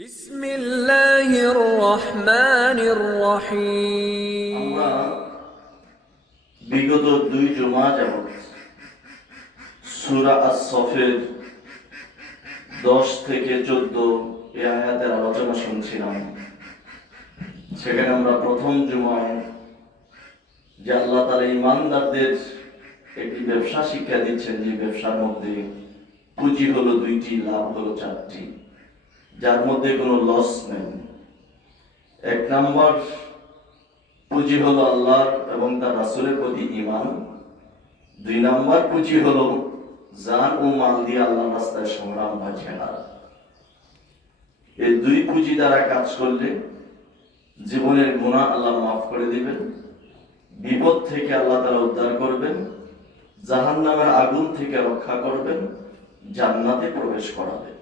বিসমিল্লাহির রহমানির রহিম। আমরা বিগত 2 জুমা যাবত সূরা আস-সফের 10 থেকে 14 এই আয়াতের আলোচনা শুনছিলাম। সেখানে আমরা প্রথম জুমায় যে আল্লাহ তাআলা ঈমানদারদের একটি ব্যবসা শিক্ষা দিচ্ছেন, যে ব্যবসার মধ্যে পুঁজি হলো 2টি, লাভ হলো 4টি, যার মধ্যে কোনো লস নেই। 1 নম্বর পুঁজি হলো আল্লাহ এবং তার রাসূলের প্রতি ঈমান। 2 নম্বর পুঁজি হলো জান ও মাল দিয়ে আল্লাহর রাস্তায় সংগ্রাম বা জিহাদ। এই 2 পুঁজি দ্বারা কাজ করলে জীবনের গুনাহ আল্লাহ মাফ করে দিবেন, বিপদ থেকে আল্লাহ তাআলা উদ্ধার করবেন, জাহান্নামের আগুন থেকে রক্ষা করবেন, জান্নাতে প্রবেশ করাবেন।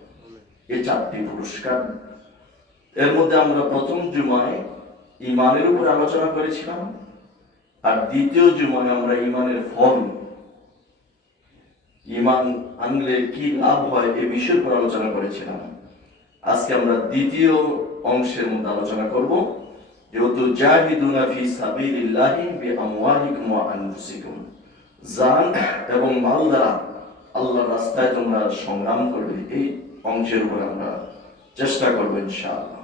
এই 4টি পুরস্কার। এর মধ্যে আমরা প্রথম জুমায় ঈমানের উপর আলোচনা করেছিলাম, আর দ্বিতীয় জুমায় আমরা ঈমানের ফল, ঈমান আনলে কি লাভ হয় এই বিষয়ের উপর আলোচনা করেছিলাম। আজকে আমরা দ্বিতীয় অংশের মধ্যে আলোচনা করব, যেহেতু জাহিদুনা ফি সাবিলিল্লাহি বিআমওয়ালিকুম ওয়া আনফুসিকুম, জান এবং মাল দ্বারা আল্লাহর রাস্তায় তোমরা সংগ্রাম করবে। এই অংশের উপর আমরা চেষ্টা করব ইনশাআল্লাহ।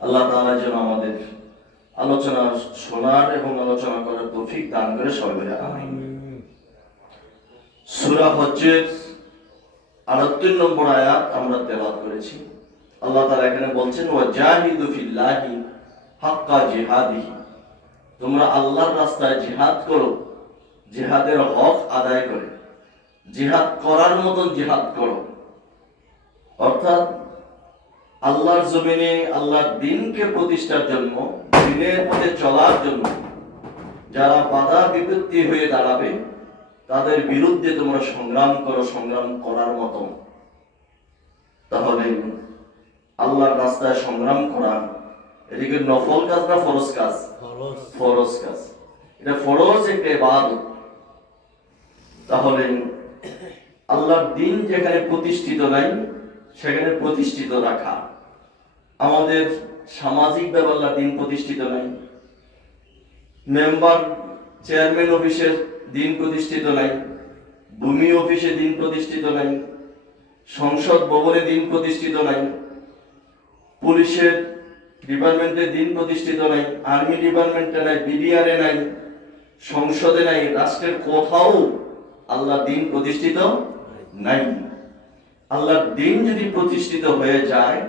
আল্লাহ তাআলা যেন আমাদের আলোচনা শোনার এবং আলোচনা করার তৌফিক দান করে সবাই বলে আমিন। সূরা হজ্জের 38 নম্বর আয়াত আমরা তেলাওয়াত করেছি। আল্লাহ তাআলা এখানে বলছেন, ওয়া জাহিদু ফিল্লাহি হাক্কা জিহাদিহি, তোমরা আল্লাহর রাস্তায় জিহাদ করো, জিহাদের হক আদায় করে, জিহাদ করার মতন জিহাদ করো। অর্থাৎ আল্লাহর জমিনে আল্লাহর দ্বীনকে প্রতিষ্ঠার জন্য, দ্বীনের পথে চলার জন্য যারা বাধা বিপত্তি হয়ে দাঁড়াবে তাদের বিরুদ্ধে তোমরা সংগ্রাম করো, সংগ্রাম করার মতো। তাহলে আল্লাহর রাস্তায় সংগ্রাম করা, এটা কি নফল কাজ না ফরজ কাজ? ফরজ কাজ। এটা ফরজ একটা ইবাদত। তাহলে আল্লাহর দ্বীন যেখানে প্রতিষ্ঠিত নাই সেখানে প্রতিষ্ঠিত রাখা। আমাদের সামাজিক ব্যবহার দ্বীন প্রতিষ্ঠিত নাই, মেম্বার চেয়ারম্যান অফিসের দ্বীন প্রতিষ্ঠিত নাই, ভূমি অফিসে দ্বীন প্রতিষ্ঠিত নাই, সংসদ ভবনে দ্বীন প্রতিষ্ঠিত নাই, পুলিশের ডিপার্টমেন্টে দ্বীন প্রতিষ্ঠিত নাই, আর্মি ডিপার্টমেন্টে নাই, বিডিআর এ নাই, সংসদে নাই, রাষ্ট্রের কোথাও আল্লাহ দ্বীন প্রতিষ্ঠিত নাই। আল্লাহর দ্বীন যদি প্রতিষ্ঠিত হয়ে যায়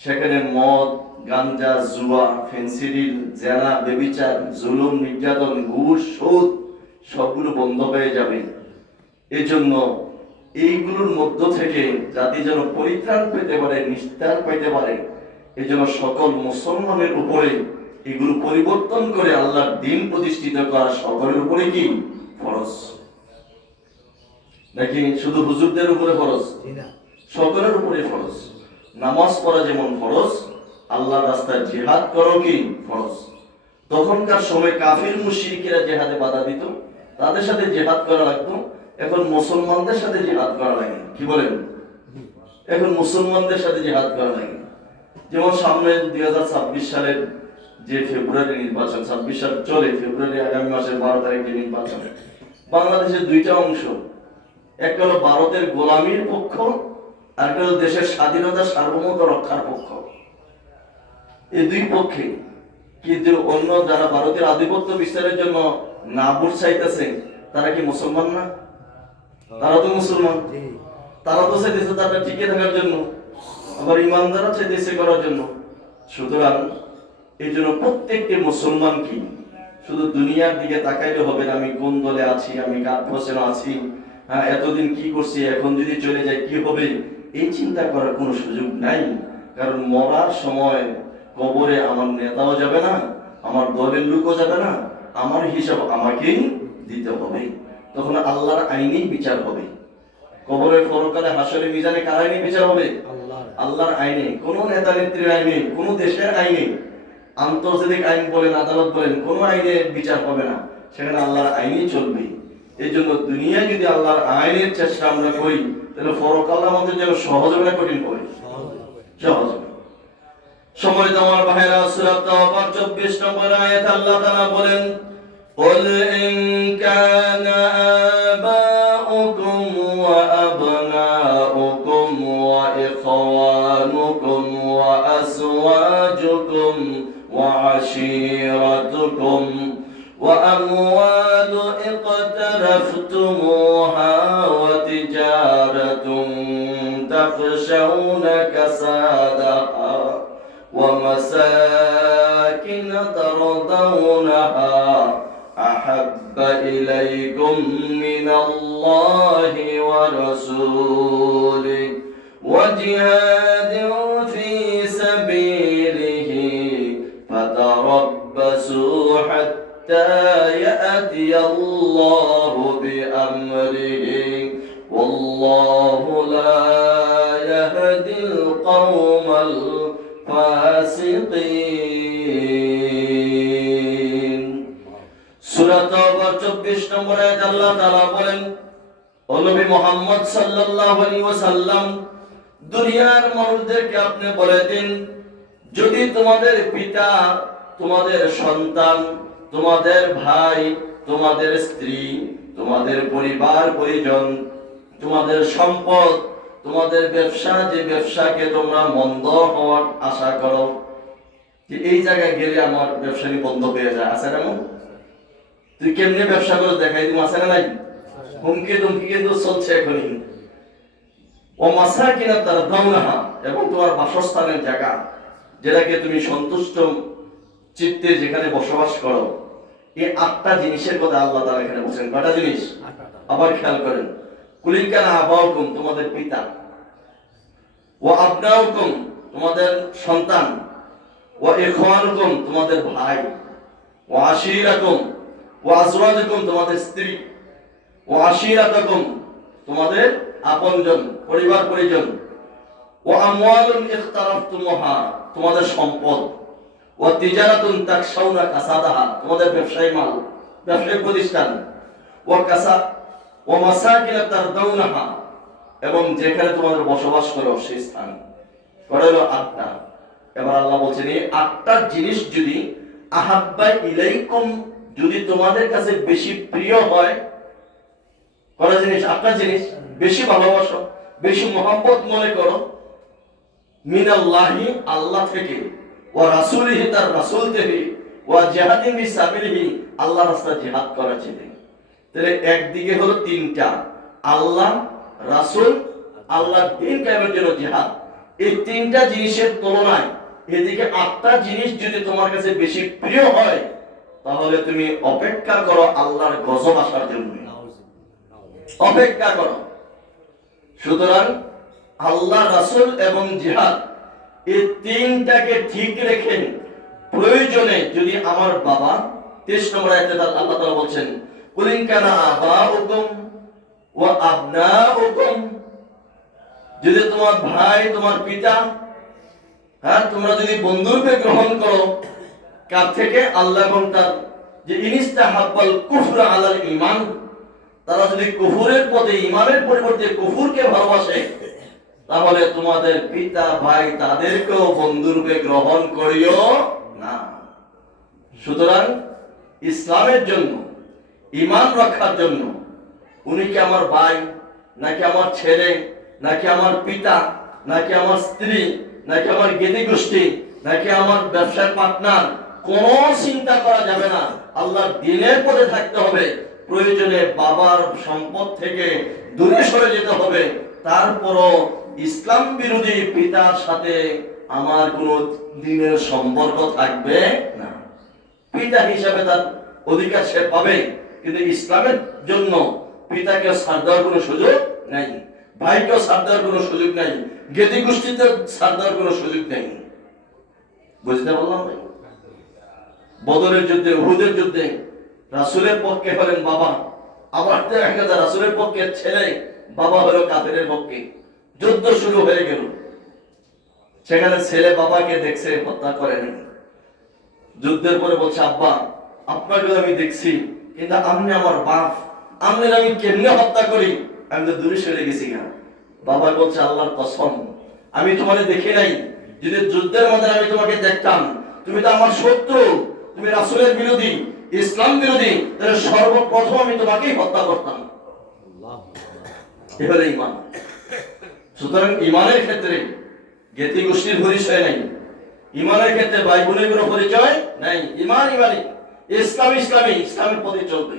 সেখানে মদ, গাঞ্জা, জুয়া, ফেন্সিডিল, জেনা, ব্যভিচার, জুলুম, নির্যাতন, ঘুষ, সুদ সবগুলো বন্ধ হয়ে যাবে। এজন্য এইগুলোর মধ্য থেকে জাতি যেন পরিত্রাণ পেতে পারে, নিস্তার পেতে পারে, এজন্য সকল মুসলমানের উপরে এগুলো পরিবর্তন করে আল্লাহর দ্বীন প্রতিষ্ঠিত করা সকলের উপরে কি ফরজ? নাকি শুধু হুজুরদের উপরে ফরজ? সকলের উপরে ফরজ। নামাজ পড়া যেমন ফরজ, আল্লাহর রাস্তায় জিহাদ করো কি ফরজ। তখনকার সময় কাফির মুশরিকরা জিহাদে বাধা দিত, তাদের সাথে জিহাদ করা লাগতো। এখন মুসলমানদের সাথে জিহাদ করা লাগে। কি বলেন? এখন মুসলমানদের সাথে জিহাদ করা লাগে। যেমন সামনে 2026 সালের যে ফেব্রুয়ারি নির্বাচন, 26 সাল চলে, ফেব্রুয়ারি আগামী মাসের 12 তারিখে নির্বাচন। বাংলাদেশের 2টা অংশ, একটা হলো ভারতের গোলামীর পক্ষ, আর একটা হলো দেশের স্বাধীনতা সার্বভৌমত্ব রক্ষার পক্ষ। এই 2 পক্ষে কিন্তু অন্য যারা ভারতের আধিপত্য বিস্তারের জন্য না ভোট চাইতেছে, তারা কি মুসলমান না? তারা তো মুসলমান। তারা তো চাইতেছে তারা টিকে থাকার জন্য, আবার ইমানদাররা চাইতেছে করার জন্য। সুতরাং এই জন্য প্রত্যেকটি মুসলমান কি শুধু দুনিয়ার দিকে তাকাইলে হবে না, আমি কোন দলে আছি, আমি কার পছন্দ আছি, এতদিন কি করছি, এখন যদি চলে যায় কি হবে, এই চিন্তা করার কোনো সুযোগ নাই। কারণ মরার সময় কবরে আমার নেতাও যাবে না, আমার দলের লোকও যাবে না, আমার হিসাব আমাকেই দিতে হবে। তখন আল্লাহর আইনেই বিচার হবে। কবরে, পরকালে, হাসরে, মিজানে কার আইনে বিচার হবে? আল্লাহর আইনে। কোন নেতা নেত্রীর আইনে, কোন দেশের আইনে, আন্তর্জাতিক আইন বলেন, আদালত বলেন, কোন আইনে বিচার হবে না, সেখানে আল্লাহর আইনেই চলবে। এই জন্য দুনিয়া যদি আল্লাহর আইনের চেষ্টা আমরা করি, তাহলে পরকাল আমাদের যেন সহজ হবে না কঠিন হবে? সহজ হবে। সম্মানিত আমার ভাইরা, সূরা তাওবার 24 নম্বর আয়াত আল্লাহ তাআলা বলেন, قل إن كان آباؤكم وأبناؤكم وإخوانكم وأزواجكم وعشيرتكم وأموال اقترفتموها وتجارة تخشون كسادها ومساكن ترضونها أحب إليكم من الله ورسوله وجهاد في سبيله فتربصوا حتى يأتي الله بأمره والله لا يهدي القوم الفاسقين। সূরা তাওবার 24 নম্বর আয়াতে আল্লাহ তাআলা বলেন, ও নবী মুহাম্মদ সাল্লাল্লাহু আলাইহি ওয়াসাল্লাম, দুনিয়ার মানুষদেরকে আপনি বলে দিন, যদি তোমাদের পিতা, তোমাদের সন্তান, তোমাদের ভাই, তোমাদের স্ত্রী, তোমাদের পরিবার পরিজন, তোমাদের সম্পদ, তোমাদের ব্যবসা, যে ব্যবসাকে তোমরা মন্দ হওয়ার আশা করো, যে এই জায়গায় গেলে আমার ব্যবসাটি বন্ধ হয়ে যায়, আছে না? তুই কেমনে ব্যবসা করে দেখাই, তুমি আছে না নাই? হুমকি দুমকি কিন্তু চলছে এখনই। ও মাসাকিনা তারদাউনাহা, এবং তোমার বাসস্থানের জায়গা, যেটাকে তুমি সন্তুষ্ট চিত্তে যেখানে বসবাস করো, এই 8টা জিনিসের কথা আল্লাহ তাআলা এখানে বলেন। কয়টা জিনিস? আবার খেয়াল করেন, কুল কানা আবাউকুম, তোমাদের পিতা, ওয়া আবনাউকুম, তোমাদের সন্তান, ওয়া ইখওয়ানুকুম, তোমাদের ভাই, ওয়া আশীরাকুম, ওয়া আজওয়াজুকুম, তোমাদের স্ত্রী, ওয়া আশীরাতুকুম, তোমাদের আপনজন, পরিবার পরিজন, ওয়া আমওয়ালুন ইখতারাফতুমুহা, তোমাদের সম্পদ, ওয়া তিজারাতুন তাকশাউনা কাসাদাহা, তোমাদের ব্যবসায়ী মাল, ব্যবসায়ী প্রতিষ্ঠান, ওয়া মাসাকিনা তারদাউনাহা, এবং যেখানে তোমাদের বসবাস করো সেই স্থান। কয়টা হলো? 8টা। এবার আল্লাহ বলছেন, এই 8টা জিনিস যদি আহাব্বা ইলাইকুম, যদি তোমাদের কাছে বেশি প্রিয় হয়, কয়টা জিনিস? 8টা জিনিস বেশি ভালোবাসো, বেশি মহব্বত মনে করো, মিনাল্লাহি, আল্লাহ থেকে, ওয়া রাসূলিহি, তার রাসূল থেকে, ওয়া জিহাদিন ফি সাবিলিহি, আল্লাহর রাস্তায় জিহাদ করা যেতে। তাহলে একদিকে হলো 3টা, আল্লাহ, রাসূল, আল্লাহর দ্বীন কায়েমের জন্য জিহাদ। এই 3টা জিনিসের তুলনায় এদিকে 8টা জিনিস যদি তোমার কাছে বেশি প্রিয় হয়, তাহলে তুমি অপেক্ষা করো আল্লাহর গজব আসার জন্য, অপেক্ষা করো। সুতরাং আল্লাহ, রাসূল এবং জিহাদ, এই 3টাকে ঠিক রেখে প্রয়োজনে যদি আমার বাবা, 23 নম্বর আয়াতে আল্লাহ তাআলা বলছেন, কুল ইন কানা আবাউকুম ওয়া আবনাউকুম, যদি তোমার ভাই, তোমার পিতা, হ্যাঁ, তোমরা যদি বন্ধুরূপে গ্রহণ করো, কার থেকে? আল্লাহ এবং তার, যে ইনিস্তাহাব্বাল কুফরা আলাল ঈমান, তারা যদি কুফরের পথে, ঈমানের পরিবর্তে কুফরকে ভালোবাসে, তাহলে তোমাদের পিতা, ভাই, তাদেরকেও বন্ধুরূপে গ্রহণ করিও না। সুতরাং ইসলামের জন্য, ঈমান রক্ষার জন্য, উনি কি আমার ভাই, নাকি আমার ছেলে, নাকি আমার পিতা, নাকি আমার স্ত্রী, নাকি আমার জ্ঞাতি গোষ্ঠী, নাকি আমার ব্যবসার পার্টনার, কোনো চিন্তা করা যাবে না। আল্লাহর দ্বীনের পথে থাকতে হবে। প্রয়োজনে বাবার সম্পদ থেকে দূরে সরে যেতে হবে, তারপরও ইসলাম বিরোধী পিতার সাথে আমার কোনো দিনের সম্পর্ক থাকবে না। পিতা হিসাবে তার অধিকার সে পাবে, কিন্তু ইসলামের জন্য পিতাকে ছাড় দেওয়ার কোনো সুযোগ নাই, ভাইকেও ছাড় দেওয়ার কোনো সুযোগ নাই, জ্ঞাতি গোষ্ঠীতে ছাড় দেওয়ার কোনো সুযোগ নেই। বুঝতে পারলাম ভাই? বদরের যুদ্ধে, উহুদের যুদ্ধে রাসূলের পক্ষে হলেন বাবা, আবার দেখা গেল রাসূলের পক্ষে ছেলে, বাবা হলো কাফেরের পক্ষে। যুদ্ধ শুরু হয়ে গেল, সেখানে ছেলে বাবাকে দেখছে, হত্যা করেনি। যুদ্ধের পরে বলছে, আব্বা, আপনাকে আমি দেখছি, কিন্তু আপনি আমার বাপ, আপনি আমি কেমনে হত্যা করি? আমি তো দূরে সরে গেছি না। বাবা বলছে, আল্লাহর কসম, আমি তোমাকে দেখি নাই, যদি যুদ্ধের মধ্যে আমি তোমাকে দেখতাম, তুমি তো আমার শত্রু, তুমি রাসূলের বিরোধী, ইসলাম বিরোধী, তাহলে সর্বপ্রথম আমি তোমাকেই হত্যা করতাম। এবারে ঈমান। সুতরাং ঈমানের ক্ষেত্রে জ্ঞাতি গোষ্ঠীর পরিচয় নাই, ঈমানের ক্ষেত্রে ভাই বোনের কোনো পরিচয় নাই। ঈমান ঈমানই, ইসলাম ইসলামী, ইসলামের পথে চলবে।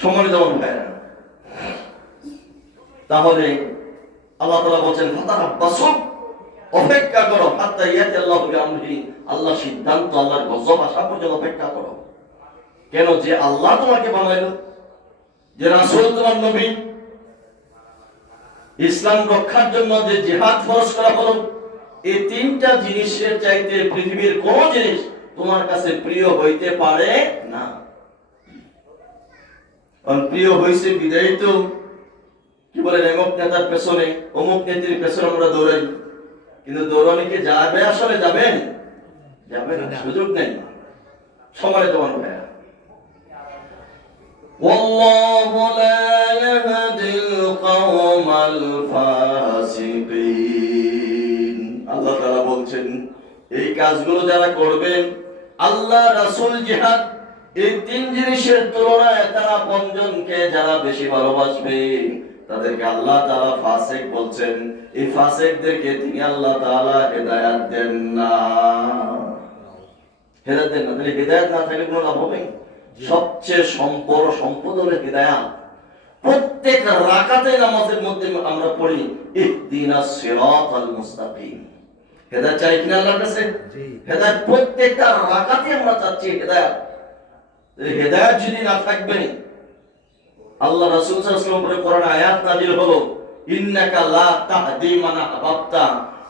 সম্মানিত ভাইরা, তাহলে আল্লাহ তাআলা বলেন ফাতারাব্বাসু, অপেক্ষা করো, হাত্তা ইয়াতি আল্লাহু বিআমরিহি, আল্লাহ সিদ্ধান্ত, আল্লাহর গজব আসা পর্যন্ত অপেক্ষা করো। কেন? যে আল্লাহ তোমাকে বানাইলো, যে রাসূল তোমার নবী, ইসলাম রক্ষার জন্য যে জিহাদ ফরজ করা হলো, এই তিনটা জিনিসের চাইতে পৃথিবীর কোন জিনিস তোমার কাছে প্রিয় হইতে পারে না। প্রিয় হইছে বিদায়ী তো কি বলে, অমুক নেতার পেছনে, অমুক নেত্রীর পেছনে আমরা দৌড়াই, কিন্তু দৌড়ানি কি যাবে? আসলে যাবেন? যাবে না, সুযোগ নেই। সমানে তোমার ভাইয়া, والله لا يهدي القوم الفاسقين। আল্লাহ তাআলা বলছেন এই কাজগুলো যারা করবেন, আল্লাহ, রাসূল, জিহাদ, এই তিন জিনিসের তুলনায় তারা পঞ্জনকে যারা বেশি ভালোবাসবে তাদেরকে আল্লাহ তাআলা ফাসিক বলছেন। এই ফাসিকদেরকে তিনি আল্লাহ তাআলা হেদায়েত দেন না। হেদায়েত দেন না, তাহলে হেদায়েত না থাকলে কোনো লাভ হবে? সবচেয়ে বড় সম্পদ হলো হিদায়াত। প্রত্যেক রাকাতে নামাজের মধ্যে আমরা পড়ি ইহদিনাস সিরাতাল মুস্তাকিম। হেদায়েত চাই কিনা আল্লাহর কাছে? হেদায়েত প্রত্যেকটা রাকাতে আমরা চাচ্ছি হেদায়েত। হেদায়েত যদি না থাকবে, আল্লাহ রাসূল সাল্লাল্লাহু আলাইহি ওয়াসাল্লাম পরে কোরআন আয়াত নাযিল হলো, ইন্নাকা লা তাহদি মান আহবাবতা,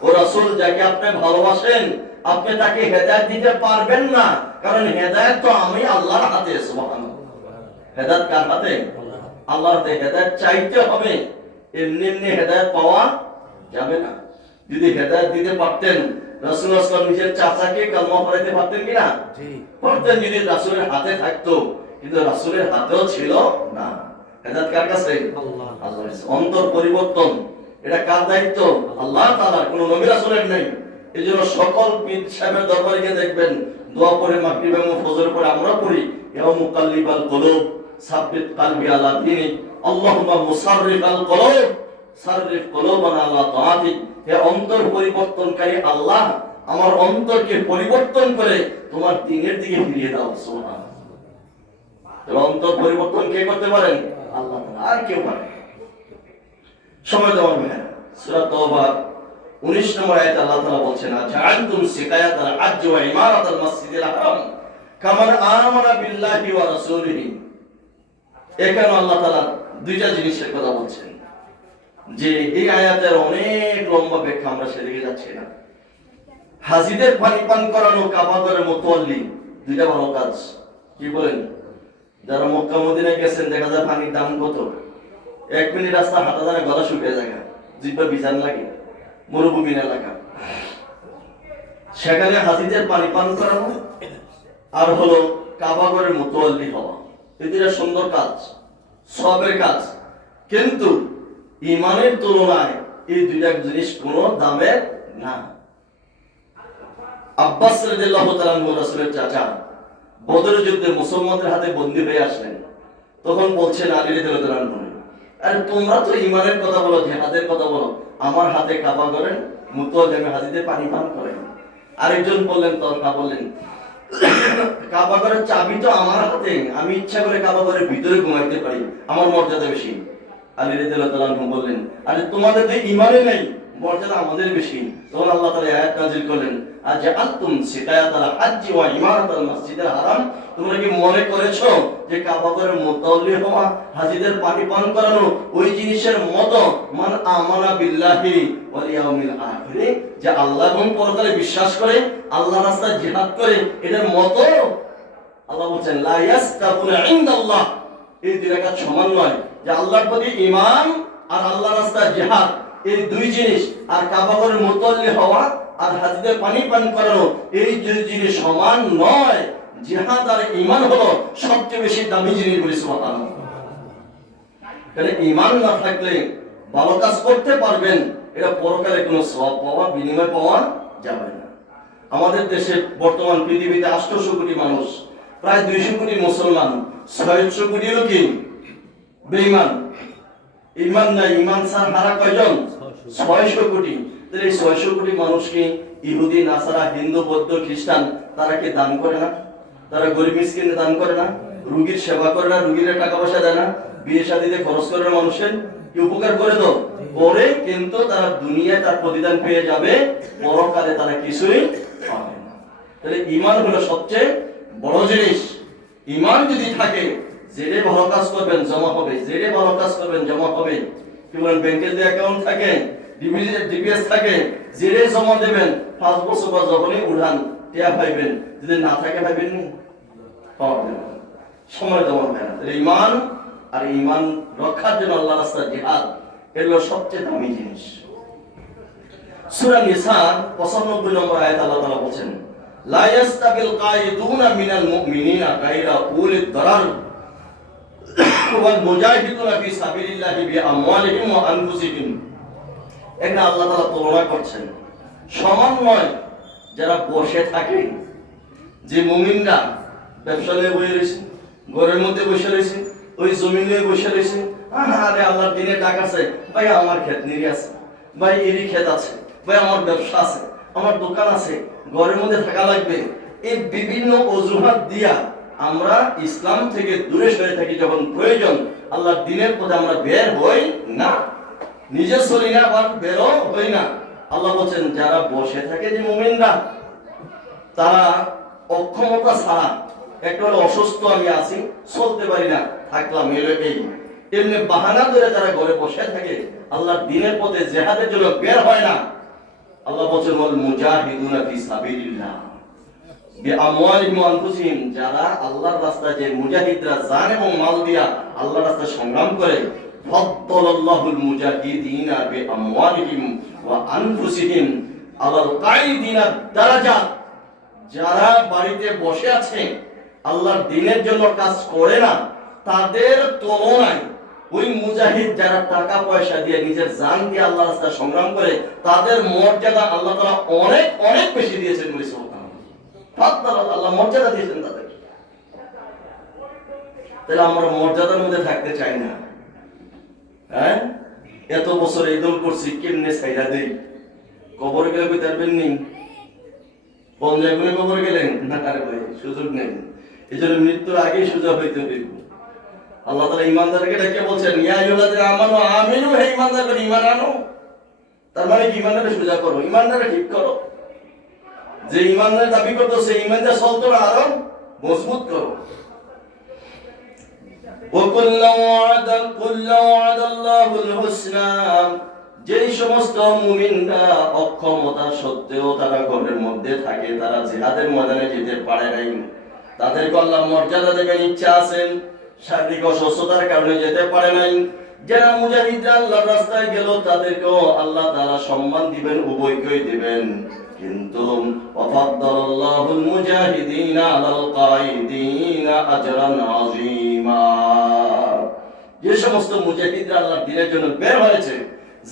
ও রাসূল যাকে আপনি ভালোবাসেন আপনি তাকে হেদায়েত দিতে পারবেন না, কারণ হেদায়েত তো আমি আল্লাহর হাতে। সুবহানাল্লাহ। হেদায়েত কার হাতে? আল্লাহর হাতে। হেদায়েত চাইতে হবে, এমনি এমনি হেদায়েত পাওয়া যাবে না। যদি হেদায়েত দিতে পারতেন, রাসূলুল্লাহ সাল্লাল্লাহু আলাইহি ওয়াসাল্লাম নিজের চাচাকে কালমা পড়াইতে পারতেন কিনা? জি পারতেন, যদি রাসূলের হাতে থাকতো, কিন্তু রাসূলের হাতেও ছিল না। হেদায়েত কার কাছে? আল্লাহর কাছে। অন্তর পরিবর্তন এটা কার দায়িত্ব? আল্লাহ তাআলার, কোনো নবী রাসূলের নেই। এজন্য সকল পীর সাহেবের দরবারে গিয়ে দেখবেন দোয়া পড়ে, মাগরিব এবং ফজর পড়ে আমরা পড়ি, ইয়া মুকাল্লিবাল কুলুব সাব্বিত কলবি আলা দীনিক, আল্লাহুম্মা মুসাররিফাল কুলুব সাররিফ কুলুবানা আলা তাআতিক। হে অন্তর পরিবর্তনকারী আল্লাহ, আমার অন্তরকে পরিবর্তন করে তোমার দ্বীনের দিকে ফিরিয়ে দাও। সুবহানাল্লাহ। অন্তর পরিবর্তন কে করতে পারেন? আল্লাহ তাআলা, আর কেউ পারে। সময় দেওয়া হবে। সূরা তাওবা 19 নম্বর আয়াতে আল্লাহ তাআলা বলছেন, আজআলতুম সিকায়াতাল হজ্জ ওয়া ইমারাতাল মাসজিদিল হারাম কামান আমানা বিল্লাহি ওয়া রাসূলিহি। এখানে আল্লাহ তাআলা দুইটা জিনিসের কথা বলছেন, যে এই আয়াতের অনেক লম্বা ব্যাখ্যা, আমরা সেদিকে যাচ্ছি না। হাজীদের পানি পান করানো, কাবা ঘরের মুতাওয়াল্লি, দুইটা ভালো কাজ। কি বলেন? যারা মক্কা মদিনায় গেছেন, দেখা যায় পানির দাম কত। 1 মিনিট রাস্তা হাঁটা যায়, গলা শুকিয়ে যায়, জিহ্বা বিজান লাগে, মরুভূমির এলাকা। সেখানে হাজীদের পানি পান করানো আর হলো কাবা ঘরের মুতাওয়াল্লি হওয়া, এই দুইটা সুন্দর কাজ, সওয়াবের কাজ। কিন্তু ঈমানের তুলনায় এই দুইটা জিনিস কোনো দামের না। আব্বাস রাদিয়াল্লাহু তাআলা আনহু, রাসূলের চাচা, বদরের যুদ্ধে মুসলমানদের হাতে বন্দী হয়ে আসলেন। তখন বলছেন আলী রাদিয়াল্লাহু আনহু, আরে তোমরা তো ঈমানের কথা বলো, জিহাদের কথা বলো, আমার হাতে কাবা ঘরের মুতাওয়াল্লি, আমি হাজীদের পানি পান করেন। আরেকজন বললেন, তখন বললেন, কাবা ঘরের চাবি তো আমার হাতে, আমি ইচ্ছা করে কাবা ঘরের ভিতরে ঘুমাইতে পারি, আমার মর্যাদা বেশি। আলী রাদিয়াল্লাহু তাআলা আনহু বললেন, আরে তোমাদের তো ঈমানই নাই, মর্যাদা আমাদের বেশি। তখন আল্লাহ তাআলা আয়াত নাযিল করলেন, আজআলতুম সিকায়াতাল হজ্জ ওয়া ইমারাতাল মাসজিদিল হারাম, তোমরা কি মনে করেছো যে কাবা ঘরের মুতাওয়াল্লি হওয়া, হাজীদের পানি পান করানো ওই জিনিসের মতো, মান আমানা বিল্লাহি ওয়াল ইয়াউমিল আখির, যে আল্লাহ এবং পরকালে বিশ্বাস করে, আল্লাহর রাস্তায় জিহাদ করে, এটার মতো? আল্লাহ বলেন, লা ইয়াস্তাকুনা ইনদাল্লাহ, এই দুই রাকাত সমান নয়। যে আল্লাহর প্রতি ঈমান আর আল্লাহর রাস্তায় জিহাদ, এই দুই জিনিস, আর কাবা ঘরের মুতাওয়াল্লি হওয়া আর হাজীদের পানি পান করানো, এই দুই জিনিস সমান নয়। জিহাদ আর ঈমান হলো সবচেয়ে বেশি দামি জিনিস বলে। সুবহানাল্লাহ। তাহলে ঈমান না থাকলে ভালো কাজ করতে পারবেন, এটা পরকালে কোনো সওয়াব পাওয়া, বিনিময় পাওয়া যাবে না। আমাদের দেশে বর্তমান পৃথিবীতে 800 কোটি মানুষ, প্রায় 200 কোটি মুসলমান, 600 কোটিরও কি বেঈমান। ঈমান নাই, ঈমান ছাড়া হারা কয়জন? 600 কোটি। তাহলে এই 600 কোটি মানুষকে ইহুদি, নাসারা, হিন্দু, বৌদ্ধ, খ্রিস্টান তারা কি দান করে না? তারা গরিব মিসকিনে দান করে না? রোগীর সেবা করে না? রোগীর টাকা পয়সা দেয় না? বিয়ে শাদীতে খরচ করে না? মানুষের কি উপকার করে? তো করে, কিন্তু তারা দুনিয়ায় তার প্রতিদান পেয়ে যাবে, পরকালে তারা কিছুই পাবে না। তাহলে ঈমান হলো সবচেয়ে বড় জিনিস। ঈমান যদি থাকে, যেটা ভালো কাজ করবেন জমা হবে, যেটা ভালো কাজ করবেন জমা হবে। কি বলেন, ব্যাংকের যে অ্যাকাউন্ট থাকে, ডিপিএস থাকে, যেটা জমা দেবেন 5 বছর পর যখনই উঠান টিয়া পাইবেন, যদি না থাকে পাইবেন নি, পাবেন না, সময় জমা হবে না। তাহলে ঈমান আর ঈমান রক্ষার জন্য আল্লাহর রাস্তায় জিহাদ এগুলো সবচেয়ে দামি জিনিস। সূরা নিসা 95 নম্বর আয়াত আল্লাহ তাআলা বলেন, লা ইয়াস্তাবিল কায়িদুনা মিনাল মুমিনিনা গায়রা উলিদ দারার ওয়াল মুজাহিদুনা ফি সাবিলিল্লাহি বিআমওয়ালিহিম ওয়া আনফুসিহিম। এখানে আল্লাহ তাআলা তুলনা করছেন, সমান নয় যারা বসে থাকে, যে মুমিনরা ব্যবসা নিয়ে বসে রয়েছে, ঘরের মধ্যে বসে রয়েছে, ওই জমি নিয়ে বসে রয়েছে, আরে আল্লাহর দিনে টাকা আছে, ভাই আমার ক্ষেত নিরি আছে, ভাই এরই ক্ষেত আছে, ভাই আমার ব্যবসা আছে, আমার দোকান আছে, ঘরের মধ্যে থাকা লাগবে, এই বিভিন্ন অজুহাত দিয়া আমরা ইসলাম থেকে দূরে সরে থাকি। যখন প্রয়োজন আল্লাহর দিনের পথে আমরা বের হই না, নিজে চলি না, আবার বেরো হই না। আল্লাহ বলছেন, যারা বসে থাকে যে মুমিনরা, তারা অক্ষমতা ছাড়া, একটা হলো অসুস্থ, আমি আছি, চলতে পারি না, থাকলাম, এই এমনি বাহানা ধরে যারা ঘরে বসে থাকে, আল্লাহর দিনের পথে জিহাদের জন্য বের হয় না, আল্লাহ বলছেন ওয়াল মুজাহিদুনা ফি সাবিলিল্লাহ বিআমওয়ালিহিম ওয়া আনফুসিহিম, যারা আল্লাহর রাস্তায়, যে মুজাহিদরা জান এবং মাল দিয়া আল্লাহর রাস্তায় সংগ্রাম করে, ফাদ্দালাল্লাহুল মুজাহিদিনা বিআমওয়ালিহিম ওয়া আনফুসিহিম আলাল কায়িদিনা দারাজাত। যারা বাড়িতে বসে আছে, আল্লাহর দ্বীনের জন্য কাজ করে না, তাদের তুলনায় ওই মুজাহিদ যারা টাকা পয়সা দিয়ে, নিজের জান দিয়ে আল্লাহর রাস্তায় সংগ্রাম করে, তাদের মর্যাদা আল্লাহ তাআলা অনেক অনেক বেশি দিয়েছেন। আল্লাহ মর্যাদা দিয়েছেন তাদের। তাহলে আমরা মর্যাদার মধ্যে থাকতে চাই না। হ্যাঁ, এত বছর এই দল করছি, কেমনে ছাইরা দেই? কবরে গেলে কই তারবেন নি? পঞ্জায় গুনে কবরে গেলেন না? আরে ভাই, সুযোগ নেই। এই জন্য মৃত্যুর আগেই সুযোগ হইতে হইব। আল্লাহ তাআলা ঈমানদারকে ডেকে বলছেন, ইয়া আইয়ুহাল্লাযীনা আমানু আমিনু, হে ঈমানদারগণ ঈমান আনো। তার মানে কি? ঈমানটাকে সোজা করো, ঈমানটাকে ঠিক করো। যে ঈমানের দাবি করতো, সেই ঈমানটা চলতো না, আরো মজবুত করো। যেই সমস্ত মুমিনরা অক্ষমতা সত্ত্বেও তারা ঘরের মধ্যে থাকে, তারা জিহাদের ময়দানে যেতে পারে নাই, তাদেরকে আল্লাহ মর্যাদা দেবেন, ইচ্ছা আছেন, শারীরিক অসুস্থতার কারণে যেতে পারে নাই, যারা মুজাহিদরা আল্লাহর রাস্তায় গেল, তাদেরকেও আল্লাহ তাআলা সম্মান দিবেন, উভয়কেই দিবেন। কিন্তু ওয়াফাদ্দালাল্লাহুল মুজাহিদিনা আলাল কায়িদিনা আজরান আযীমা। যে সমস্ত মুজাহিদরা আল্লাহর দ্বীনের জন্য বের হয়েছে,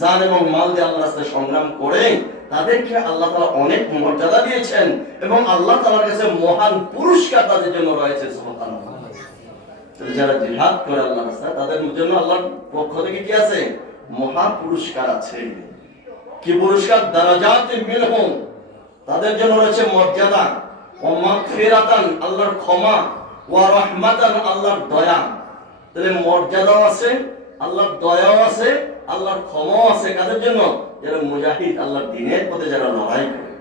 জান এবং মাল দিয়ে আল্লাহর রাস্তায় সংগ্রাম করে, তাদেরকে আল্লাহ তাআলা অনেক মর্যাদা দিয়েছেন এবং আল্লাহ তাআলার কাছে মহান পুরস্কার তাদের জন্য রয়েছে। সুবহানাল্লাহ। যারা জিহাদ করে আল্লাহর রাস্তায়, তাদের জন্য আল্লাহর পক্ষ থেকে কি আছে? মহান পুরস্কার আছে। কি পুরস্কার? দারাজাতুল মিনহুম, তাদের জন্য রয়েছে মর্যাদা, ওয়া মাগফিরাতান, আল্লাহর ক্ষমা, ওয়া রাহমাতান, আল্লাহর দয়া। তাহলে মর্যাদাও আছে, আল্লাহর দয়াও আছে, আল্লাহর ক্ষমাও আছে। কাদের জন্য? যারা মুজাহিদ, আল্লাহর দ্বীনের পথে যারা লড়াই করে।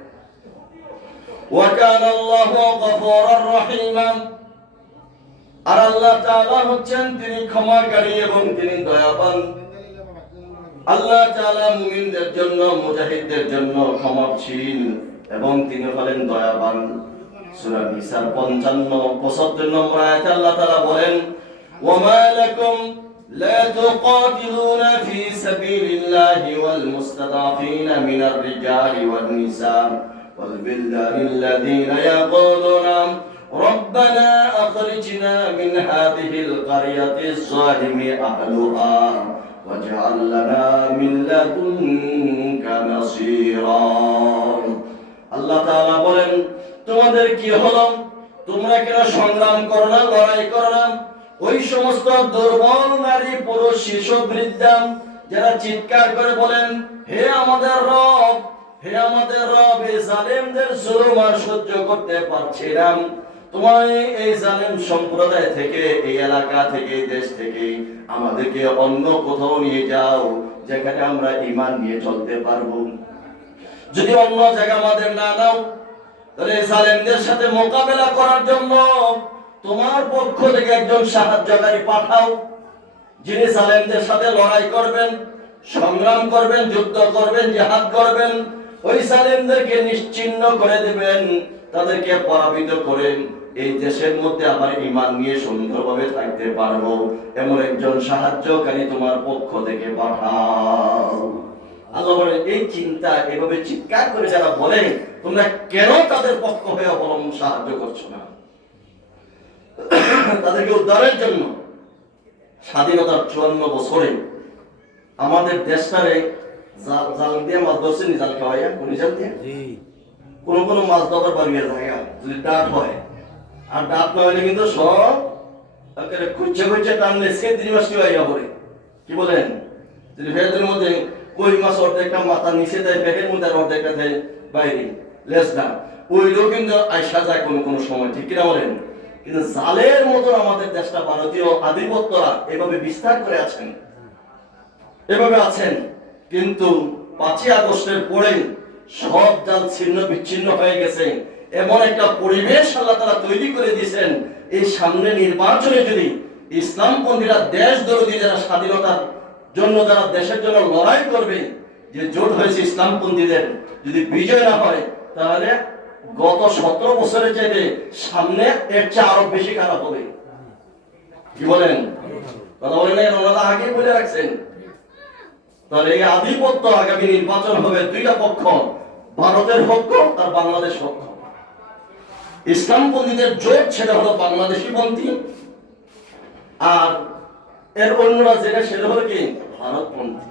ওয়া কানাল্লাহু গফুরার রহিমা, আর আল্লাহ তাআলা হচ্ছেন তিনি ক্ষমাকারী এবং তিনি দয়াবান। আল্লাহ তাআলা মুমিনদের জন্য, মুজাহিদদের জন্য ক্ষমাশীল এবং তিনি হলেন দয়াবান। সূরা নিসার 55-75 নম্বর আয়াতে আল্লাহ তাআলা বলেন, ওয়া মা লাকুম লা তুকাতিলুনা ফি সাবিলিল্লাহি ওয়াল মুস্তাদাফিনা মিনার রিজালি ওয়ান নিসা ওয়াল বিলদানিল্লাযীনা ইয়াকুলুনা ربنا أخرجنا من هذه القرية الظالم أهلها واجعل لنا من لدنك نصيرا আল্লাহ তাআলা বলেন তোমাদের কি হলো তোমরা কেন সংগ্রাম করো না লড়াই করো না ওই সমস্ত দুর্বল নারী পুরুষ শিশু বৃদ্ধা যারা চিৎকার করে বলেন হে আমাদের রব এই জালেমদের জুলুম আর সহ্য করতে পারছি না তোমার এই জালেম সম্প্রদায় থেকে এই এলাকা থেকে দেশ থেকে আমাদেরকে অন্য কোথাও নিয়ে যাও যেখানে আমরা ঈমান নিয়ে চলতে পারবো যদি অন্য জায়গা আমাদের না নাও তাহলে জালেমদের সাথে মোকাবেলা করার জন্য তোমার পক্ষ থেকে একজন সাহায্যকারী পাঠাও যিনি জালেমদের সাথে লড়াই করবেন সংগ্রাম করবেন যুদ্ধ করবেন জিহাদ করবেন ওই জালেমদেরকে নিশ্চিহ্ন করে দিবেন তাদেরকে পরাজিত করেন এই দেশের মধ্যে আবার ঈমান নিয়ে সুন্দরভাবে থাকতে পারবো এমন একজন সাহায্যকারী তোমার পক্ষ থেকে পাঠাও আল্লাহ বলেন এই চিন্তা এভাবে চিৎকার করে যারা বলে তোমরা কেন তাদের পক্ষ হয়ে অবলম্বন সাহায্য করছো না তাদেরকে উদ্ধারের জন্য স্বাধীনতার 54 বছরে আমাদের দেশটারে জাল দিয়ে মাছ ধরছে নি জাল খাওয়াইয়া কোন জাল দিয়ে কোন মাছ ধরার বাড়িয়ে জায়গা যদি ডাক হয় আর ডাক না হলে কিন্তু সব খুঁজছে খুঁজছে টানলে সে 3 মাস হইয়া পড়ে কি বলেন যদি ভেতরের মধ্যে কই মাছ অর্ধেকটা মাথা নিচে দেয় ব্যাগের মধ্যে আর অর্ধেকটা দেয় বাইরে লেজটা ওইটাও কিন্তু আইসা যায় কোনো সময় ঠিক কিনা বলেন কিন্তু জালের মতন আমাদের দেশটা ভারতীয় আধিপত্যরা এভাবে বিস্তার করে আছেন এভাবে আছেন কিন্তু 5ই আগস্টের পরে সব জাল ছিন্ন বিচ্ছিন্ন হয়ে গেছে এমন একটা পরিবেশ আল্লাহ তাআলা তৈরি করে দিয়েছেন এই সামনে নির্বাচনে যদি ইসলামপন্থীরা দেশ দরদি যারা স্বাধীনতার জন্য যারা দেশের জন্য লড়াই করবে যে জোট হয়েছে ইসলামপন্থীদের যদি বিজয় না হয় তাহলে গত 17 বছরের চাইতে সামনে এর চেয়ে আরো বেশি খারাপ হবে কি বলেন কথা বলেন না ওনারা আগে বলে রাখছেন তাহলে এই আধিপত্য আগামী নির্বাচন হবে দুইটা পক্ষ ভারতের পক্ষ আর বাংলাদেশ পক্ষ ইসলামপন্থীদের জোট সেটা হলো বাংলাদেশি পন্থী আর এর অন্যরা যেটা সেটা হলো কি ভারতপন্থী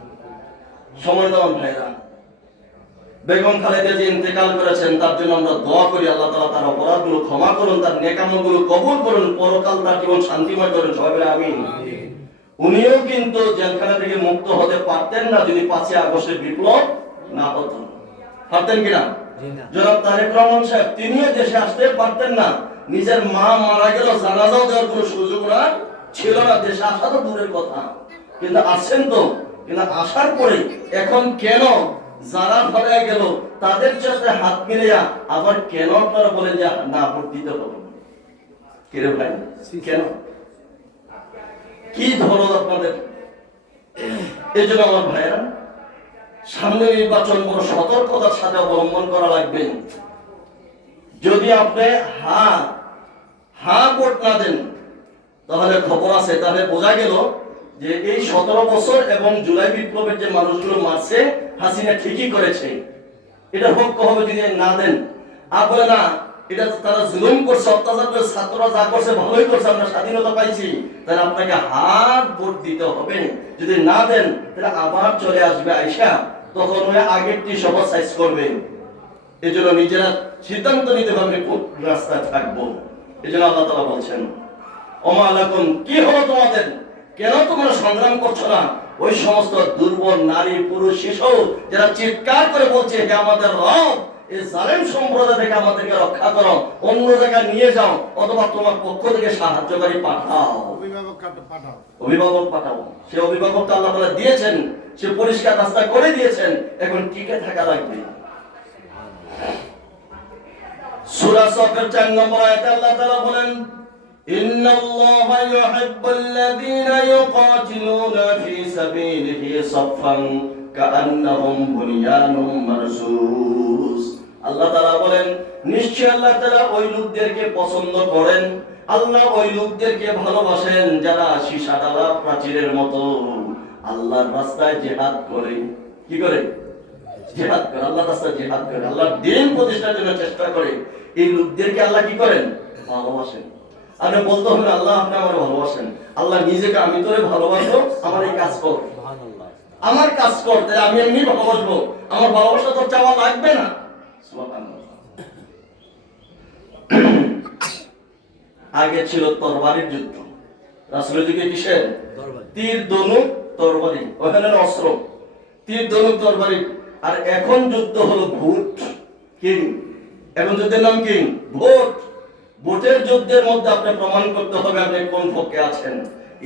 সময় দেওয়ান ভাইরা বেগম খালেদা যে ইন্তেকাল করেছেন তার জন্য আমরা দোয়া করি আল্লাহ তাআলা তার অপরাধগুলো ক্ষমা করুন তার নেক আমলগুলো কবুল করুন পরকাল তার জীবন শান্তিময় করুন সবাই বলে আমিন উনিও কিন্তু জেলখানা থেকে মুক্ত হতে পারতেন না যদি 5ই আগস্টের বিপ্লব না হতো পারতেন কিনা জনাব তারেক রহমান সাহেব তিনিও দেশে আসতে পারতেন না নিজের মা মারা গেল জানাজাও দেওয়ার কোনো সুযোগ না ছিল না দেশে আসা তো দূরের কথা কিন্তু আসছেন তো কিন্তু আসার পরে এখন কেন যারা ধরে গেল তাদের সাথে হাত মিলিয়া আবার কেন আপনারা বলেন যে না ভোট দিতে হবে কিরে ভাই কেন কি ধরো আপনাদের এই জন্য আমার ভাইয়েরা সামনে নির্বাচন বড় সতর্কতার সাথে অবলম্বন করা লাগবে যদি আপনি ভোট না দেন তাহলে খবর আছে তাহলে বোঝা গেল যে এই 17 বছর এবং জুলাই বিপ্লবের যে মানুষগুলো মারছে হাসিনা ঠিকই করেছে এটা পক্ষ হবে যদি না দেন আর বলে না এটা তারা জুলুম করছে অত্যাচার করে ছাত্ররা যা করছে ভালোই করছে আমরা স্বাধীনতা পাইছি তাহলে আপনাকে ভোট দিতে হবে যদি না দেন তাহলে আবার চলে আসবে আইসা তখন ওই আগেরটি সব সাইজ করবে এই জন্য নিজেরা সিদ্ধান্ত নিতে পারবে কোন রাস্তায় থাকবো এই জন্য আল্লাহ তাআলা বলছেন ওমা আলাকুম কি হলো তোমাদের কেন তোমরা সংগ্রাম করছো না ওই সমস্ত দুর্বল নারী পুরুষ শিশু যারা চিৎকার করে বলছে হে আমাদের রব এই জালেম সম্প্রদায় থেকে আমাদেরকে রক্ষা করো অন্য জায়গায় নিয়ে যাও অথবা তোমার পক্ষ থেকে সাহায্যকারী পাঠাও অভিভাবক পাঠাও সে অভিভাবকটা আল্লাহ তাআলা দিয়েছেন সে পরিষ্কার রাস্তা করে দিয়েছেন এখন টিকে থাকা লাগবে সূরা সফের 4 নম্বর আয়াতে আল্লাহ তাআলা বলেন ইন্নাল্লাহা ইউহিব্বুল্লাযীনা ইউকাতিলুনা ফী সাবিলিহি সাফফান কাআন্নাহুম বুনিয়ানুম মারসুস আল্লাহ তাআলা বলেন নিশ্চয় আল্লাহ তাআলা ওই লোকদেরকে পছন্দ করেন আল্লাহ ওই লোকদেরকে ভালোবাসেন যারা সীসাডালা প্রাচীরের মতো আল্লাহর রাস্তায় জিহাদ করে কি করে জিহাদ করে আল্লাহর রাস্তায় জিহাদ করে আল্লাহর দ্বীন প্রতিষ্ঠার জন্য চেষ্টা করে এই লোকদেরকে আল্লাহ কি করেন ভালোবাসেন আপনি বলতে হবে আল্লাহ আপনি আমাকে ভালোবাসেন আল্লাহ নিজেকে আমি তোরে ভালোবাসো আমার এই কাজ কর সুবহানাল্লাহ আমার কাজ করতে আমি এমনি ভালোবাসবো, আমার ভালোবাসা তোর চাওয়া লাগবে না। সুবহানাল্লাহ। আগে ছিল তরবারির যুদ্ধ, রাসূলের যুগে কিসের? তীর ধনুক তরবারি, ওখানে অস্ত্র, তীর ধনুক তরবারি। আর এখন যুদ্ধ হলো ভোট। কি এখন যুদ্ধের নাম? কি? ভোট। ভোটের যুদ্ধের মধ্যে আপনি প্রমাণ করতে হবে আপনি কোন পক্ষে আছেন,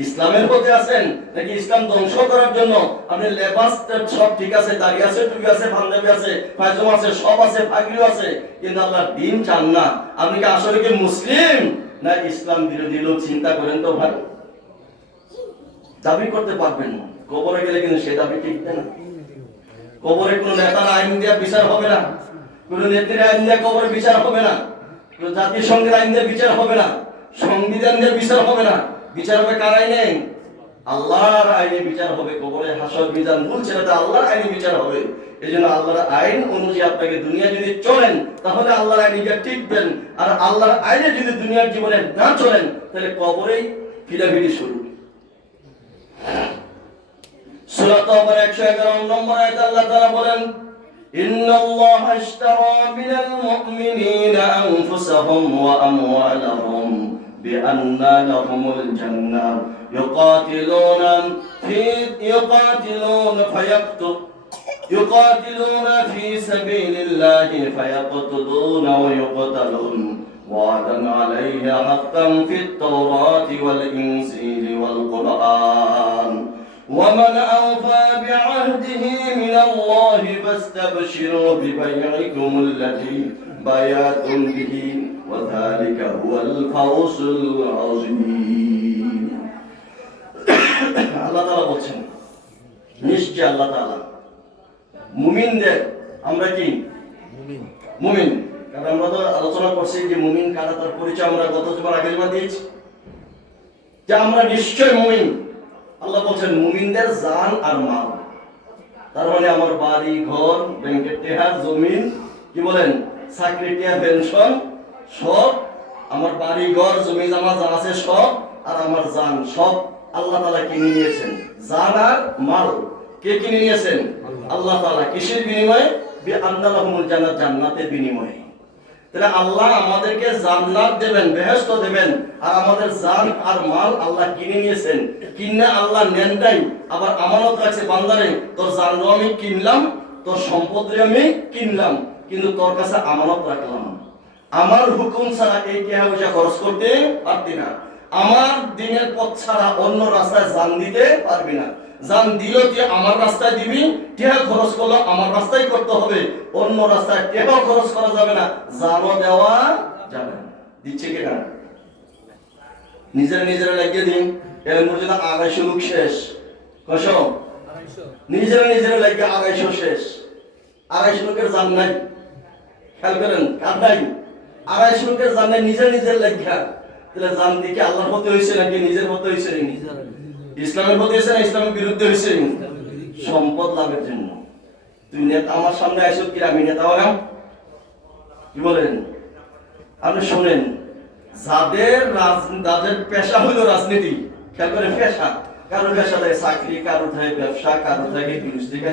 ইসলামের পক্ষে আছেন নাকি ইসলাম ধ্বংস করার জন্য। আপনি লেবাস সব ঠিক আছে, দাড়ি আছে, টুপি আছে, পাঞ্জাবি আছে, পায়জামা আছে, সব আছে, পাগড়িও আছে, কিন্তু আল্লাহর দ্বীন চান না। আপনি কি আসলে কি মুসলিম না ইসলাম বিরোধী লোক? চিন্তা করেন তো ভাই। দাবি করতে পারবেন না, কবরে গেলে কিন্তু সে দাবি টিকবে না। কবরে কোন নেতার আইন দিয়ে বিচার হবে না, কোন নেত্রীর আইন দিয়ে কবরে বিচার হবে না, কোন জাতিসংঘের আইন দিয়ে বিচার হবে না, সংবিধান দিয়ে বিচার হবে না। বিচার হবে কার আইনে? আল্লাহর আইনে বিচার হবে। কবরে হাসর মিজান বলছে না, আল্লাহর আইনে বিচার হবে। এই জন্য আল্লাহর আইন অনুযায়ী আপনাকে দুনিয়া যদি চলেন তাহলে আল্লাহর আইনে গিয়ে টিকবেন, আর আল্লাহর আইনে যদি দুনিয়ার জীবনে না চলেন তাহলে কবরেই ফিরাফিরি শুরু। সূরা তাওবার 111 নম্বর আয়াতে আল্লাহ তাআলা বলেন, ইন্নাল্লাহা ইশতারা মিনাল মুমিনিনা আনফুসাহুম ওয়া আমওয়ালাহুম বিআন্না লাহুমুল জান্নাহ يقاتلون في سبيل الله فيقتلون ويقتلون وعدا عليه حقا في التوراة والإنجيل والقرآن ومن أوفى بعهده من الله فاستبشروا ببيعكم الذي بايعتم به وذلك هو الفوز العظيم. আল্লাহ তাআলা বলছেন, নিশ্চয় আল্লাহ তাআলা মুমিনদের, আমরা কি মুমিন? কারণ আমরা তো আলোচনা করছি যে মুমিন কারা, তার পরিচয় আমরা গত জুমার আগে দিয়েছি যে আমরা নিশ্চয় মুমিন। আল্লাহ বলছেন মুমিনদের জান আর মাল, তার মানে আমার বাড়ি ঘর, ব্যাংকের টাকা, জমিন, কি বলেন, চাকরি, টিয়া, পেনশন, সব আমার বাড়ি ঘর, জমি জামা যা আছে সব, আর আমার জান সব আল্লাহ তাআলা কিনে নিয়েছেন। জান আর মাল কে কিনে নিয়েছেন? আল্লাহ তাআলা। কিসের বিনিময়ে? বিআন্না লাহুমুল জান্নাত, জান্নাতের বিনিময়ে। তাহলে আল্লাহ আমাদেরকে জান্নাত দেবেন, বেহেশত দেবেন, আর আমাদের জান আর মাল আল্লাহ কিনে নিয়েছেন। কিনে আল্লাহ নেন নাই, আবার আমানত রাখছে বান্দারে, তোর জানও আমি কিনলাম, তোর সম্পদরে আমি কিনলাম, কিন্তু তোর কাছে আমানত রাখলাম। আমার হুকুম ছাড়া এই টাকা পয়সা খরচ করতে পারবি না, আমার দিনের পথ ছাড়া অন্য রাস্তায় জান দিতে পারবি না। জান দিল তুই আমার রাস্তায় দিবি, টাকা খরচ করলো আমার রাস্তায় করতে হবে, অন্য রাস্তায় টাকা খরচ করা যাবে না, জানও দেওয়া যাবে না। দিচ্ছে কিনা? নিজেরা লাগিয়ে দিন। এর মধ্যে 250 লোক শেষ, কত? নিজেরা লাগিয়ে 250 শেষ। 250 লোকের জান নাই, খেয়াল করেন, কার নাই? 250 লোকের জান নাই, নিজের লাগিয়া। তাহলে জান দিকে আল্লাহর হতে হয়েছে নাকি নিজের হতে হয়েছে? ইসলামের হতে হয়েছে না ইসলামের বিরুদ্ধে হয়েছে? সম্পদ লাভের জন্য। তুই নেতা আমার সামনে আইসো, কি আমি নেতা হলাম? কি বলেন? আপনি শোনেন, যাদের পেশা হইল রাজনীতি, খেয়াল করে, পেশা, কারোর পেশা থাকে চাকরি, কারোর থাকে ব্যবসা, কারোর থাকে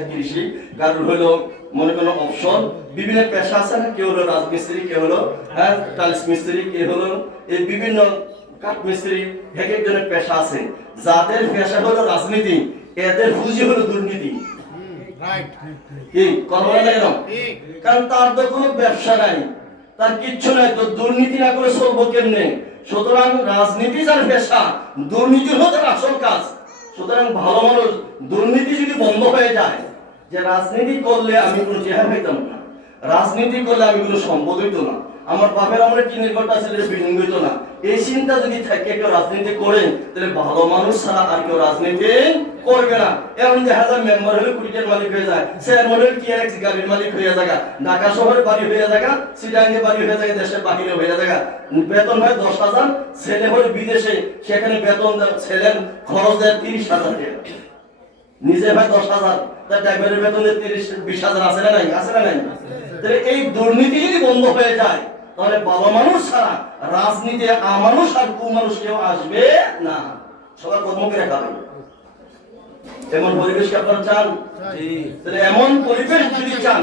কৃষি, কারোর হইলো মনে কোনো অপশন, বিভিন্ন পেশা আছে না? কেউ হলো রাজমিস্ত্রি, কেউ হলো টাইলস মিস্ত্রি, কেউ হলো এই বিভিন্ন কাঠ মিস্ত্রি, এক একজনের পেশা আছে। যাদের পেশা হলো রাজনীতি, এদের পুঁজি হলো দুর্নীতি। কি করবো না কেন? কারণ তার তো কোনো ব্যবসা নাই, তার কিচ্ছু নাই, তো দুর্নীতি না করে চলবো কেমনে? সুতরাং রাজনীতি যার পেশা, দুর্নীতি হলো তার আসল কাজ। সুতরাং ভালো মানুষ, দুর্নীতি যদি বন্ধ হয়ে যায়, যে রাজনীতি করলে আমি কোনো চেহারা পেতাম না, রাজনীতি করলে আমি কোনো সম্পদ হইতো না, আমার বাপের আমরা টিনের ঘরটা ছিল বিল্ডিং হইতো না, এই চিন্তা যদি থাকে কেউ রাজনীতি করে, তাহলে ভালো মানুষ ছাড়া আর কেউ রাজনীতি করবে না। এমন দেখা যায় মেম্বার হলে কোটির মালিক হয়ে যায়, চেয়ারম্যান হলে টিআরএক্স গাড়ির মালিক হয়ে যায়, ঢাকা শহরে বাড়ি হয়ে যায়, চিটাঙ্গে বাড়ি হয়ে যায়, দেশের বাহিরে হয়ে যায়, বেতন হয় 10,000, ছেলে হলে বিদেশে, সেখানে বেতন ছেলের খরচ দেয় 30,000 টাকা, নিজে হয় 10,000, তার ড্রাইভারের বেতন 20,000 আছে না নাই? আছে না নাই? তাহলে এই দুর্নীতি যদি বন্ধ হয়ে যায়, তাহলে ভালো মানুষ ছাড়া রাজনীতি আমানুষ আর কুমানুষ কেউ আসবে না, সবাই কর্মকে রাখাবে। এমন পরিবেশ কি আপনারা চান? তাহলে এমন পরিবেশ যদি চান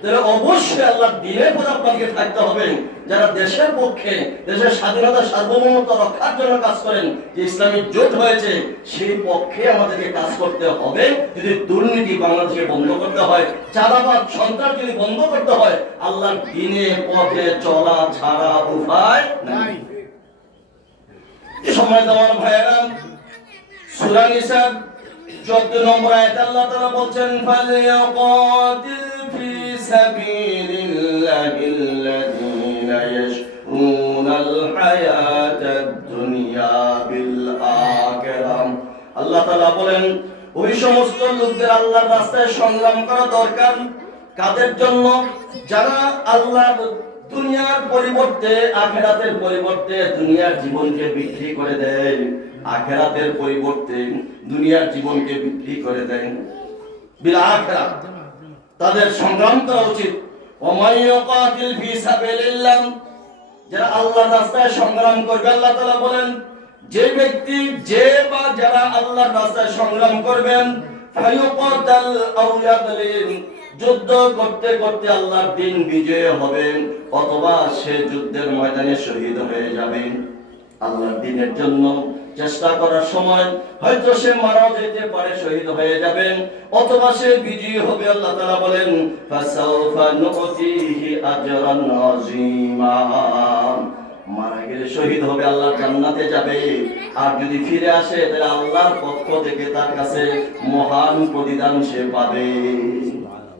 তাহলে অবশ্যই আল্লাহ দ্বীনের পথে আপনাকে থাকতে হবে। যারা দেশের পক্ষে, দেশের স্বাধীনতা সার্বভৌমত্ব রক্ষার জন্য কাজ করেন, যে ইসলামিক জোট হয়েছে সেই পক্ষে আমাদেরকে কাজ করতে হবে। যদি দুর্নীতি বাংলাদেশে বন্ধ করতে হয়, চাঁদাবাদ সন্ত্রাস যদি বন্ধ করতে হয়, আল্লাহর দ্বীনের পথে চলা ছাড়া উপায় নাই। সম্মানিত আমার ভাইয়েরা, সূরা নিসার 14 নম্বর আয়াতে আল্লাহ তাআলা বলছেন, ফালইয়াকাতিল ফি সাবিলিল্লাহিল্লাযীনা ইয়াশরুনাল হায়াতাদ দুনিয়া বিল আখিরাহ। আল্লাহ তাআলা বলেন, ওই সমস্ত লোকদের আল্লাহর রাস্তায় সংগ্রাম করা দরকার। কাদের জন্য? যারা আল্লাহর দুনিয়ার পরিবর্তে আখিরাতের পরিবর্তে দুনিয়ার জীবনকে বিক্রি করে দেয়, আখিরাতের পরিবর্তে দুনিয়ার জীবনকে বিক্রি করে দেন। বিল আখিরাত তাদের সংগ্রাম করা উচিত। ওমাইয়াকাতিল ফি সাবিলিল্লাহ, যারা আল্লাহর রাস্তায় সংগ্রাম করবে, আল্লাহ তাআলা বলেন, যে ব্যক্তি যে বা যারা আল্লাহর রাস্তায় সংগ্রাম করবেন, ফায়ুকাতাল আও ইয়াগলিব, যুদ্ধ করতে করতে আল্লাহর দ্বীন বিজয় হবে অথবা সে যুদ্ধের ময়দানে শহীদ হয়ে যাবে। আল্লাহর দ্বীনের জন্য চেষ্টা করার সময় হয়তো সে মারা যেতে পারে, শহীদ হয়ে যাবেন, অথবা সে বিজয়ী হবে। আল্লাহ তাআলা বলেন, ফাসাউফা নুতিহি আজরান আযীমা, মারা গেলে শহীদ হবে, আল্লাহর জান্নাতে যাবে। আর যদি ফিরে আসে তাহলে আল্লাহর পক্ষ থেকে তার কাছে মহান প্রতিদান সে পাবে,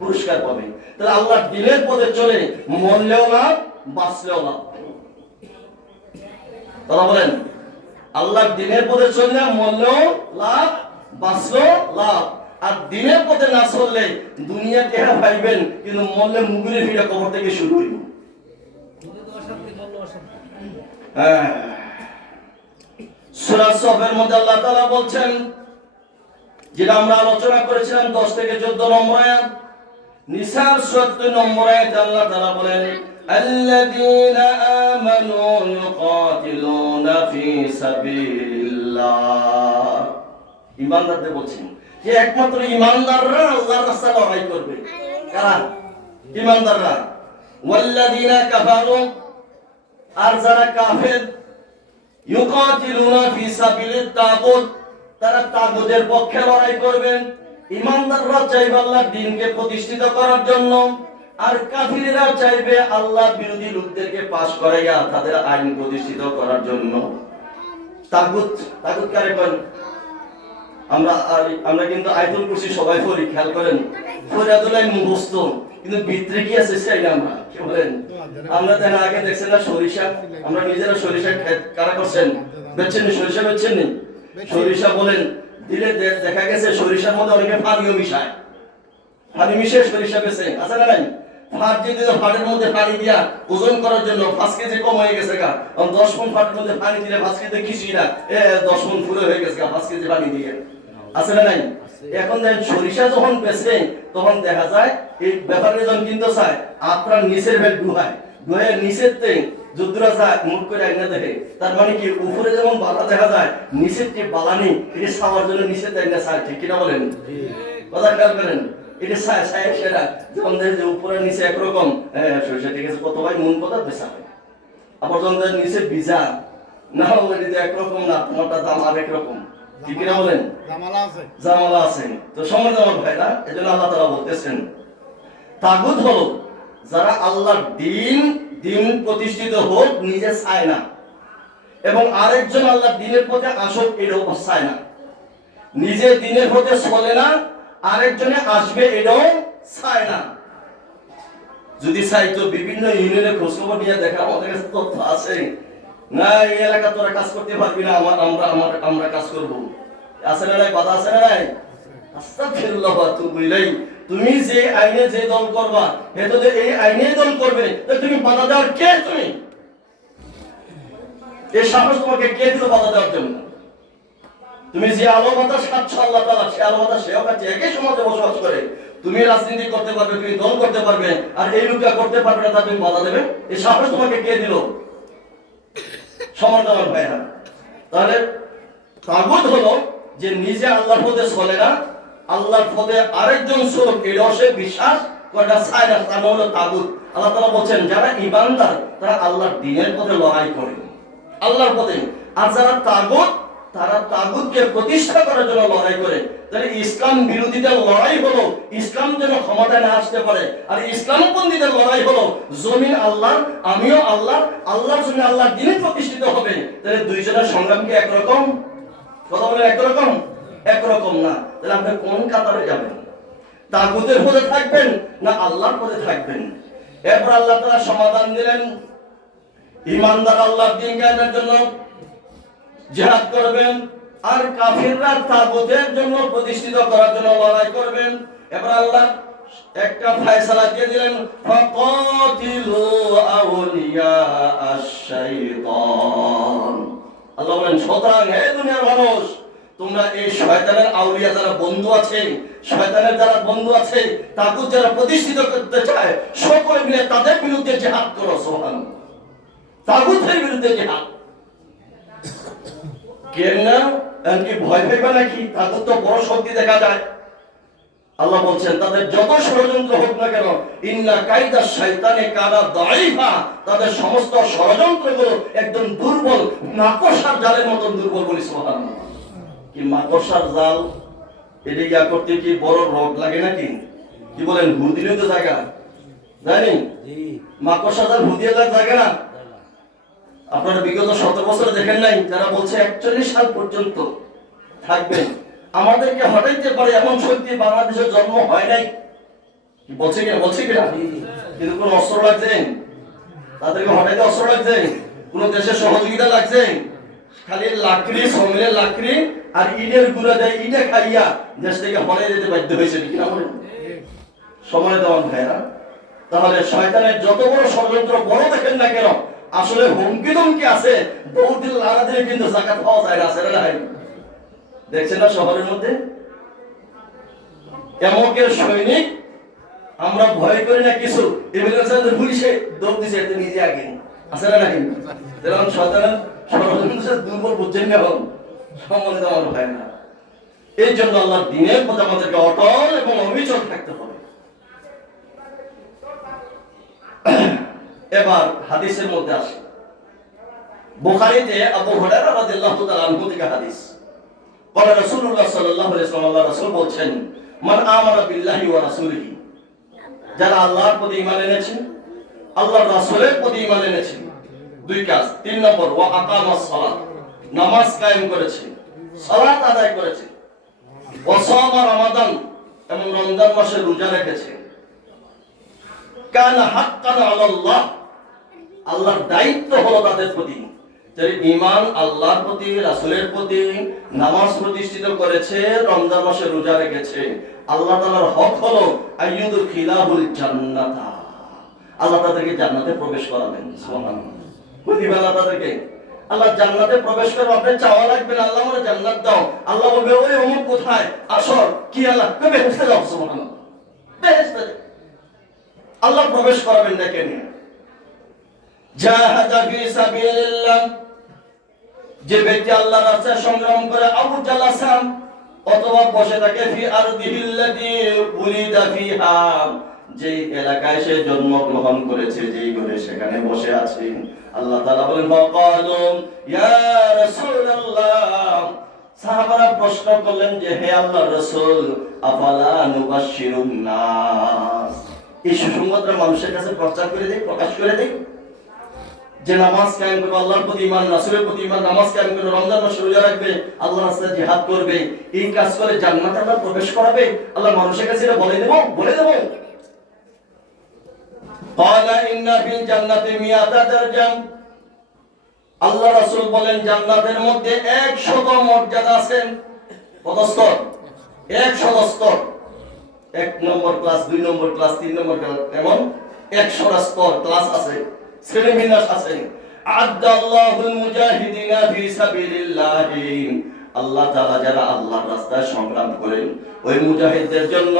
পুরস্কার পাবে। তাহলে আল্লাহর দ্বীনের পথে চলে মরলেও না, বাঁচলেও না। তারা বলেন, আল্লাহর দ্বীনের পথে চললে মরলেও লাভ, বাঁচলেও লাভ। আর দ্বীনের পথে না চললে দুনিয়াতে পাইবেন, কিন্তু মরলে মুগুরে ফিরে কবর থেকে শুরু হইব। সূরা সফের মধ্যে আল্লাহ তাআলা বলছেন, যেটা আমরা আলোচনা করেছিলাম 10 থেকে 14 নম্বর আয়াত, নিসার 70 নম্বর আয়াতে আল্লাহ তাআলা বলেন, আল্লাযীনা আমানু ইউকাতিলুনা ফি সাবিলিল্লাহ। ঈমানদারদের বলছেন যে একমাত্র ঈমানদাররা আল্লাহর রাস্তায় লড়াই করবে। কারা? ঈমানদাররা। ওয়াল্লাযীনা কাফারু, আর যারা কাফের, ইউকাতিলুনা ফি সাবিলিত তাগুত, তারা তাগুতের পক্ষে লড়াই করবেন। ঈমানদাররা চাইবে আল্লাহর দ্বীনকে প্রতিষ্ঠিত করার জন্য, আর কাফিররা চাইবে আল্লাহ বিরোধী লোকদেরকে পাশ করাইয়া তাদের আইন প্রতিষ্ঠিত করার জন্য। তাগুত, তাগুত কারে করেন? আমরা কিন্তু আয়াতুল কুরসি সবাই পড়ি, খেয়াল করেন, ফরিয়াদুল্লাহ মুখস্থ, কিন্তু ভিতরে কি আছে সেই আমরা কি বলেন? আমরা দেন আগে দেখছেন না সরিষা, আমরা নিজেরা সরিষা কারা করছেন, বেচছেন, সরিষা বেচছেন নি? সরিষা বলেন দিলে দেখা গেছে সরিষার মধ্যে অনেকে পানিও মিশায়, পানি মিশিয়ে সরিষা বেচে, আছে না নাই? ফাট দিয়ে দিল, ফাটের মধ্যে পানি দিয়া ওজন করার জন্য 5 কেজি কম হয়ে গেছে গা, 10 মণ ফাটের মধ্যে পানি দিলে 5 কেজি কিছুই না, 10 মণ ফুলে হয়ে গেছে গা 5 কেজি পানি দিয়ে, আছে না নাই? এখন দেখেন সরিষা যখন বেচে তখন দেখা যায় এই ব্যাপারে যখন কিনতে চায় আপনার নিচের ভেল ডুহায়, ডুহায় নিচের তে যুদ্ধরা যায় মুখ করে আইনা দেখে, তার মানে কি উপরে যেমন বালা দেখা যায় নিচের যে বালা নেই, এটা ছাওয়ার জন্য নিচের আইনা চায়, ঠিক কিনা বলেন? কথা খেয়াল করেন, এটা ছায় ছায় সেরা যখন দেখে উপরে নিচে একরকম, সরিষা ঠিক আছে কত ভাই মন কথা বেচা হয়, আবার যখন নিচে ভিজা না হলে এটা একরকম না, তোমারটা দাম আর একরকম, ঠিক কিনা বলেন? জামালা আছে। তো সম্মানিত আমার ভাইরা, এজন্য আল্লাহ তাআলা বলতেছেন তাগুত হলো যারা আল্লাহর দ্বীন প্রতিষ্ঠিত হোক নিজে চায় না, এবং আরেকজন আল্লাহর দ্বীনের পথে আসুক এটাও চায় না, নিজে দ্বীনের পথে চলে না, আরেকজনে আসবে এটাও চায় না। যদি চাই তো বিভিন্ন ইউনিয়নে খোঁজখবর নিয়ে দেখা, আমাদের কাছে তথ্য আছে, না এই এলাকা তোরা কাজ করতে পারবি না, আমরা কাজ করব, আছে না নাই? বাধা আছে না নাই? আস্তাগফিরুল্লাহ ওয়া আতুবু ইলাইহি। তুমি যে আইনে যে দল করবা, এটা যে এই আইনে দল করবে, তাহলে তুমি বাধা দেওয়ার কে? তুমি এই সাহস তোমাকে কে দিল বাধা দেওয়ার জন্য? তুমি যে আলো বাতাস খাচ্ছ আল্লাহ তাআলা, সে আলো বাতাস সেও খাচ্ছে, একই সমাজে বসবাস করে। তুমি রাজনীতি করতে পারবে, তুমি দল করতে পারবে, আর এই লোকটা করতে পারবে না, তা তুমি বাধা দেবে? এই সাহস তোমাকে কে দিল? সমাজ আমার ভাইরা। তাহলে তাগুত হলো যে নিজে আল্লাহর পথে চলে না, আল্লাহর পথে আরেকজন চলুক, এটাও সে বিশ্বাস করে না, চায় না, তার নাম হলো তাগুত। আল্লাহ তাআলা বলছেন যারা ঈমানদার তারা আল্লাহর দ্বীনের পথে লড়াই করে, আল্লাহর পথে। আর যারা তাগুত, তারা তাগুতকে প্রতিষ্ঠা করার জন্য লড়াই করে। তাহলে ইসলাম বিরোধীদের লড়াই হলো ইসলাম যেন ক্ষমতায় না আসতে পারে, আর ইসলামপন্থীদের লড়াই হলো জমিন আল্লাহর, আমিও আল্লাহর, আল্লাহর জন্য আল্লাহর দ্বীন প্রতিষ্ঠিত হবে। তাহলে দুইজনের সংগ্রাম কি একরকম? কথা বলে একরকম? একরকম না। তাহলে আপনি কোন কাতারে যাবেন? তাগুতের পথে থাকবেন না আল্লাহর পথে থাকবেন? এরপর আল্লাহ তাআলা সমাধান দিলেন, ঈমানদার আল্লাহর দ্বীন কায়েমের জন্য জিহাদ করবেন, আর কাফিররা তাগুতের জন্য প্রতিষ্ঠিত করার জন্য লড়াই করবেন। এবার আল্লাহ একটা ফয়সালা দিয়ে দিলেন, ফাকাতিলু আউলিয়া আশ-শাইতান। আল্লাহ বলেন সুতরাং হে দুনিয়ার মানুষ, তোমরা এই শয়তানের আউলিয়া যারা বন্ধু আছে, শয়তানের যারা বন্ধু আছে, তাগুত যারা প্রতিষ্ঠিত করতে চায়, সকলে মিলে তাদের বিরুদ্ধে জিহাদ করো। সুবহানাল্লাহ। তাগুতের বিরুদ্ধে জিহাদ। কেন না? এমনকি ভয় পাইবা নাকি? তাগুত তো বড় শক্তি দেখা যায়। আল্লাহ বলছেন তাদের যত ষড়যন্ত্র হোক না কেন, ইন্না কাইদা শাইতানে কানা দাঈফা, তাদের সমস্ত ষড়যন্ত্রগুলো একদম দুর্বল, মাকড়সার জালের মতন দুর্বল। বলি সুবহানাল্লাহ। কি মাকড়সার জাল? এটা ইয়া করতে কি বড় রোগ লাগে নাকি? কি বলেন? হুদিলে তো জায়গা জানি, মাকড়সার জাল হুদিয়ে জায়গা না। আপনারা বিগত 17 বছরে দেখেন নাই যারা বলছে 41 সাল পর্যন্ত থাকবেন, আমাদেরকে হটাইতে পারে এমন শক্তি বাংলাদেশের জন্ম হয় নাই। কি বলছে কিনা? বলছে কিনা? কিন্তু কোন অস্ত্র লাগছে? তাদেরকে হটাইতে অস্ত্র লাগছে? কোন দেশের সহযোগিতা লাগছে? খালি লাকড়ি, সমিলের লাকড়ি আর ইটের গুঁড়া দেয়, ইটে খাইয়া দেশ থেকে হটাই যেতে বাধ্য হয়েছে কিনা বলেন? সময় দেওয়ান ভাইরা। তাহলে শয়তানের যত বড় ষড়যন্ত্র বড় দেখেন না কেন, আসলে হুমকি দমকি আছে, বহুদিন লাগা দিলে কিন্তু জাকাত পাওয়া যায় না। সেটা নাই দেখছেন না শহরের মধ্যে এমকের সৈনিক, আমরা ভয় করি না কিছু, পুলিশে দৌড় দিছে এত নিজে আগে আছে না নাকি? যেরকম শয়তানের ষড়যন্ত্র দুর্বল বুঝছেন এখন, সম্মানিত আমার হয় না। এই জন্য আল্লাহর দ্বীনের প্রতি আমাদেরকে অটল এবং অবিচল থাকতে হবে। এবার হাদিসের মধ্যে আসে, বুখারীতে আবু হুরায়রা রাদিয়াল্লাহু তাআলা আনহু থেকে হাদিস, قال রাসূলুল্লাহ সাল্লাল্লাহু আলাইহি ওয়াসাল্লাম, আল্লাহর রাসূল বলেন, মান আমানা বিল্লাহি ওয়া রাসূলিহি, যারা আল্লাহর প্রতি ঈমান এনেছেন, আল্লাহর রাসূলের প্রতি ঈমান এনেছেন, দুই কাজ। 3 নম্বর, ওয়া আকামাস সালাত, নামাজ কায়েম করেছে, সালাত আদায় করেছে, ওয়া সামা রমাদান, এবং রমজান মাসে রোজা রেখেছে, কানা হাক্কান আলাল্লাহ, আল্লাহর দায়িত্ব হলো তাদের প্রতি। যে ঈমান আল্লাহর প্রতি, রাসূলের প্রতি, নামাজ প্রতিষ্ঠিত করেছে, রমজান মাসে রোজা রেখেছে, আল্লাহ তাআলার হক হলো আইয়ুদখিলাহুল জান্নাতা, আল্লাহ তাদেরকে জান্নাতে প্রবেশ করাবেন। সুবহানাল্লাহ। বুঝিবা আল্লাহ তাদেরকে, আল্লাহ জান্নাতে প্রবেশ করবে, আপনি চাওয়া লাগবে না আল্লাহ আমারে জান্নাত দাও। আল্লাহ বলবে ওই অমুক কোথায় আসর, কি আল্লাহ কবে বেহেশতে যাও। সুবহানাল্লাহ। বেহেশতে আল্লাহ প্রবেশ করাবেন দেখেন। জাহাদা ফি সাবিলিল্লাহ, যে ব্যক্তি আল্লাহর রাস্তায় সংগ্রাম করে, আবু জালাসাম, অথবা বসে থাকে, ফি আরদিহিল্লাতি উলিদা ফিহা, যেই এলাকায় সে জন্মগ্রহণ করেছে, যেই ঘরে সেখানে বসে আছে। আল্লাহ তাআলা বলেন, ফাকালু ইয়া রাসূলুল্লাহ, সাহাবারা প্রশ্ন করলেন যে হে আল্লাহর রাসূল, আফালা নুবাশশিরুন নাস, এই সুসংবাদটা মানুষের কাছে প্রচার করে দেই, প্রকাশ করে দেই, যে নামাজ কায়েম করবে, আল্লাহর প্রতি ঈমান, রাসূলের প্রতি ঈমান, নামাজ কায়েম করবে, রমজান মাসে রোজা রাখবে, আল্লাহর রাস্তায় জিহাদ করবে, এই কাজ করে জান্নাতে আল্লাহ প্রবেশ করাবে। আল্লাহ মানুষের কাছে এটা বলে দেব, বলে দেব। ক্বালা ইন্না ফিল জান্নাতি মিয়াতা দারজা, আল্লাহ রাসূল বলেন জান্নাতের মধ্যে 100 মর্যাদা আছে। কত স্তর? 100 স্তর। 1 নম্বর ক্লাস, 2 নম্বর ক্লাস, 3 নম্বর ক্লাস, এমন 100টা স্তর ক্লাস আছে, শ্রেণীবিন্যাস আছে। আদাল্লাহুল মুজাহিদিনা ফি সাবিলিল্লাহ, আল্লাহ তাআলা যারা আল্লাহর রাস্তায় সংগ্রাম করেন, ওই মুজাহিদদের জন্য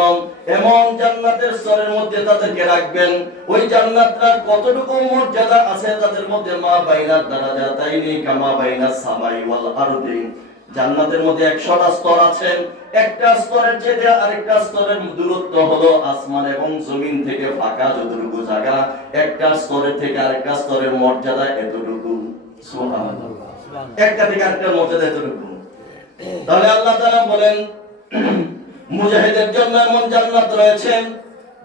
এমন জান্নাতের স্তরের মধ্যে তাদেরকে রাখবেন। ওই জান্নাতটা কতটুকু মর্যাদা আছে তাদের মধ্যে, মা বাইনাত দারাজাতাইনি কামা বাইনাস সামাই ওয়াল আরদি, জান্নাতের মধ্যে 100টা স্তর আছে। একটা স্তরের চেয়ে আরেকটা স্তরের দূরত্ব হলো আসমান এবং জমিন থেকে ফাঁকা যতটুকু জায়গা, একটা স্তরের থেকে আরেকটা স্তরের মর্যাদা এতটুকু। সুবহানাল্লাহ। একটা থেকে আরেকটা মর্যাদা এতটুকু। তাহলে আল্লাহ তাআলা বলেন মুজাহিদের জন্য এমন জান্নাত রয়েছে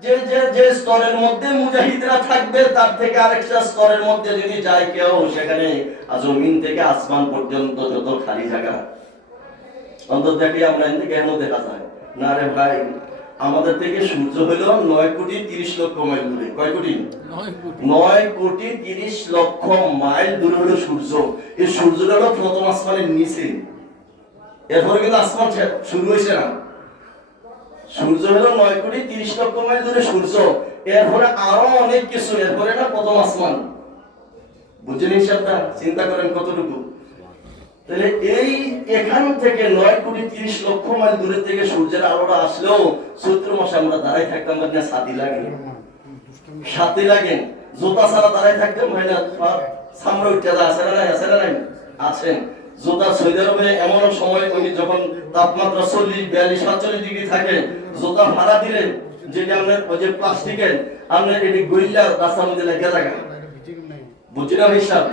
যে যে যে স্তরের মধ্যে মুজাহিদরা থাকবে তার থেকে আরেকটা স্তরের মধ্যে যদি যায় কেউ, সেখানে জমিন থেকে আসমান পর্যন্ত যত খালি জায়গা অন্তত দেখি আমরা এখান থেকে এমন দেখা যায় না রে ভাই, আমাদের থেকে সূর্য হলো 9,30,00,000 মাইল দূরে। কয় কোটি? 9,30,00,000 মাইল দূরে হলো সূর্য। এই সূর্যটা হলো প্রথম আসমানের নিচে, এরপরে কিন্তু আসমান শুরু হয়েছে না। সূর্য হলো 9,30,00,000 মাইল দূরে সূর্য, এরপরে আরো অনেক কিছু, এরপরে না প্রথম আসমান। বুঝলেন হিসাবটা? চিন্তা করেন কতটুকু। তাহলে এই এখান থেকে 9,30,00,000 মাইল দূরে থেকে সূর্যের আলোটা আসলেও চৈত্র মাসে আমরা দাঁড়াই থাকতাম না, ছাতি লাগে, ছাতি লাগে, জুতা ছাড়া দাঁড়াই থাকতাম হয় না, সামনে উঠে যা আছে না নাই, আছে না নাই, আছেন। জুতা সৌদি আরবে এমন সময় যখন তাপমাত্রা 40, 42, 47 ডিগ্রি থাকে, জুতা ভাড়া দিলে যেটা আপনার ওই যে প্লাস্টিকের আপনার এটি গইলা রাস্তার মধ্যে লেগে থাকে, বুঝলেন হিসাব?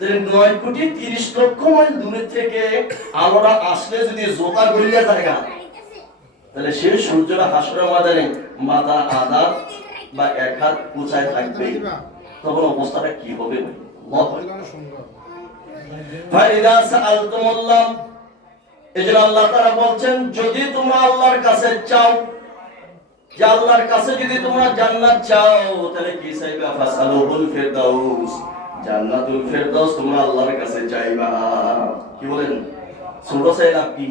9,30,00,000 মাইল দূরে থেকে আলোটা আসলে যদি জোতা গলিয়া জায়গা, তাহলে সেই সূর্যটা হাসরের ময়দানে মাথা আধা বা এক হাত উঁচায় থাকবে, তখন অবস্থাটা কি হবে? এজন্য আল্লাহ তাআলা বলছেন যদি তোমরা আল্লাহর কাছে চাও, যে আল্লাহর কাছে যদি তোমরা জান্নাত চাও, তাহলে কি চাইবা? ফাসালুহুল ফিরদাউস, জান্নাতুল ফেরদাউস তোমরা আল্লাহর কাছে চাইবা। কি বলেন? ছোট চাইলাম কি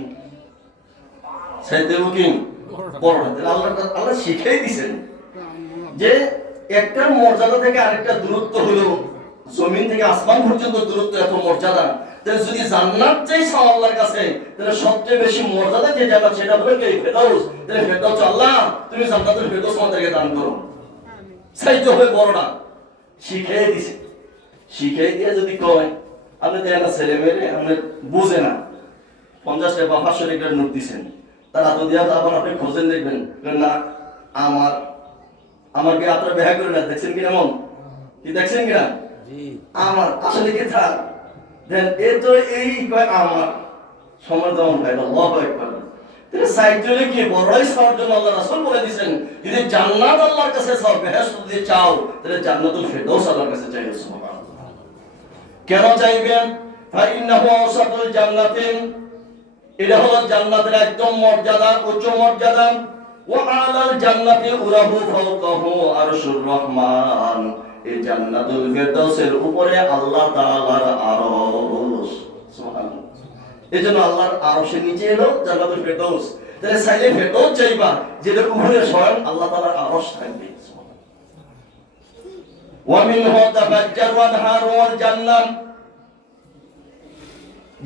চাইতে কি বড়? আল্লাহ শিখিয়ে দিয়েছেন যে একটা মর্যাদা থেকে আরেকটা দূরত্ব হলো জমিন থেকে আসমান পর্যন্ত দূরত্ব, এত মর্যাদা। তাহলে যদি জান্নাত চাইছো আল্লাহর কাছে, তাহলে সবচেয়ে বেশি মর্যাদা যে জান্নাত সেটা হলো কি? ফেরদাউস। তাহলে ফেরদাউস আল্লাহ তুমি জান্নাতুল ফেরদাউস আমাদেরকে দান করো, চাইতে হবে বড়টা। শিখিয়ে দিয়েছে। শিখে দিয়ে যদি কয় আপনি দেখেন ছেলে মেয়ে আপনি বুঝে না, 50 টাকা বা 500 টাকার নোট দিচ্ছেন, তারা তো দিয়া আবার আপনি খোঁজেন দেখবেন না আমাকে আপনার ব্যয় করে না, দেখছেন কিনা মন কি দেখছেন কিনা? আমার আসলে কি থাক দেন এ তো এই কয় আমার সময় দেওয়া হয় না। আল্লাহু আকবার। তাহলে সাইকেলে কি বড়ই চাওয়ার জন্য আল্লাহ রাসূল বলে দিয়েছেন যদি জান্নাত আল্লাহর কাছে চাও, বেহেশত যদি চাও, তাহলে জান্নাতুল ফেরদাউস আল্লাহর কাছে চাইও। সুবহানাল্লাহ। কেন চাইবেন? ফাইন্নাহু আওসাতুল জান্নাতিন, এটা হলো জান্নাতের একদম মর্যাদা, উচ্চ মর্যাদা। ওয়া আলাল জান্নাতি উরাহু ফাওকাহু আরশুর রহমান, এই জান্নাতুল ফেরদাউসের উপরে আল্লাহ তাআলার আরশ। সুবহানাল্লাহ। এজন্য আল্লাহর আরশের নিচে হলো জান্নাতুল ফেরদাউস। তাহলে চাইলে ফেরদাউস চাইবা যেটার উপরে স্বয়ং আল্লাহ তাআলার আরশ থাকবে। ওয়ামিনহু তাফাজ্জারু আনহারুল জান্নাহ,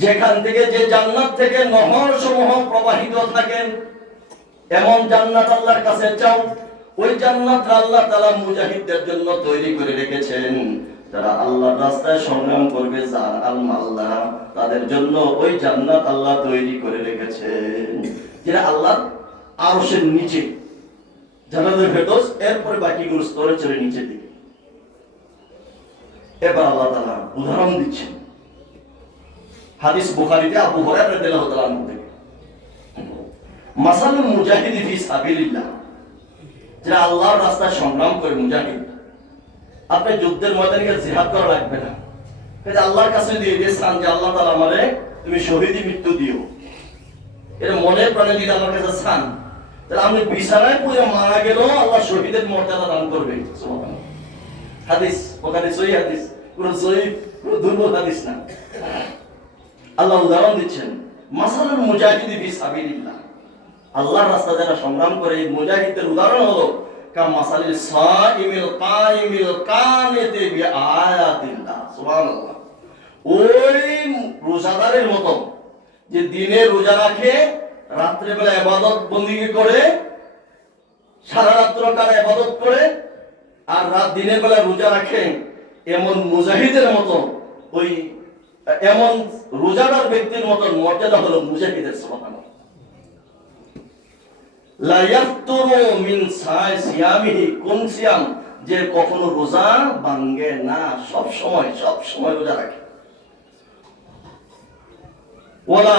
যেখান থেকে যে জান্নাত থেকে নহর সমূহ প্রবাহিত থাকে, এমন জান্নাত আল্লাহর কাছে চাও। ওই জান্নাত আল্লাহ তাআলা মুজাহিদদের জন্য তৈরি করে রেখেছেন, যারা আল্লাহর রাস্তায় সংগ্রাম করবে জান আল মাল্লা, তাদের জন্য ওই জান্নাত আল্লাহ তৈরি করে রেখেছেন, যেটা আল্লাহর আরশের নিচে জান্নাতুল ফেরদাউস, এরপরে বাকিগুলো স্তরে চলে নিচের দিকে। এবার আল্লাহ তাআলা উদাহরণ দিচ্ছেন হাদিস বুখারীতে আবু হুরায়রা রাদিয়াল্লাহু তাআলা আনহু থেকে, মাসালুল মুজাহিদি ফি সাবিলিল্লাহ, যারা আল্লাহর রাস্তায় সংগ্রাম করে মুজাহিদ। আপনি যুদ্ধের ময়দানে গিয়ে জিহাদ করা লাগবে না, কিন্তু আল্লাহর কাছে যদি এই চান যে আল্লাহ তাআলা আমারে তুমি শহীদি মৃত্যু দিও, এটা মনে প্রাণে যদি আল্লাহর কাছে চান, তাহলে আপনি বিছানায় পড়ে মারা গেলেও আল্লাহ শহীদের মর্যাদা দান করবে। সুবহানাল্লাহ। হাদিস ওখানে সহিহ হাদিস, পুরো সহিহ, পুরো দুর্বল হাদিস না। আল্লাহ উদাহরণ দিচ্ছেন মাসালুল মুজাহিদি ফি সাবিলিল্লাহ, আল্লাহর রাস্তায় যারা সংগ্রাম করে এই মুজাহিদদের উদাহরণ হলো কামাসালিল সাইমিল কাইমিল কানিতি বিআয়াতিল্লাহ। সুবহানাল্লাহ। ওই রোজাদারের মতো যে দিনে রোজা রাখে, রাত্রে বেলা ইবাদত বন্দেগী করে, সারা রাত্র কার ইবাদত করে, আর রাত দিনের বেলা রোজা রাখে, এমন মুজাহিদের মতো ওই এমন রোজাদার ব্যক্তির মতন মর্যাদা হলো মুজাহিদের। সুবহানাল্লাহ। লা ইয়াফতুরু মিন সিয়ামিহি, কোন সিয়াম? যে কখনো রোজা ভাঙে না, সব সময় রোজা রাখে। ওয়ালা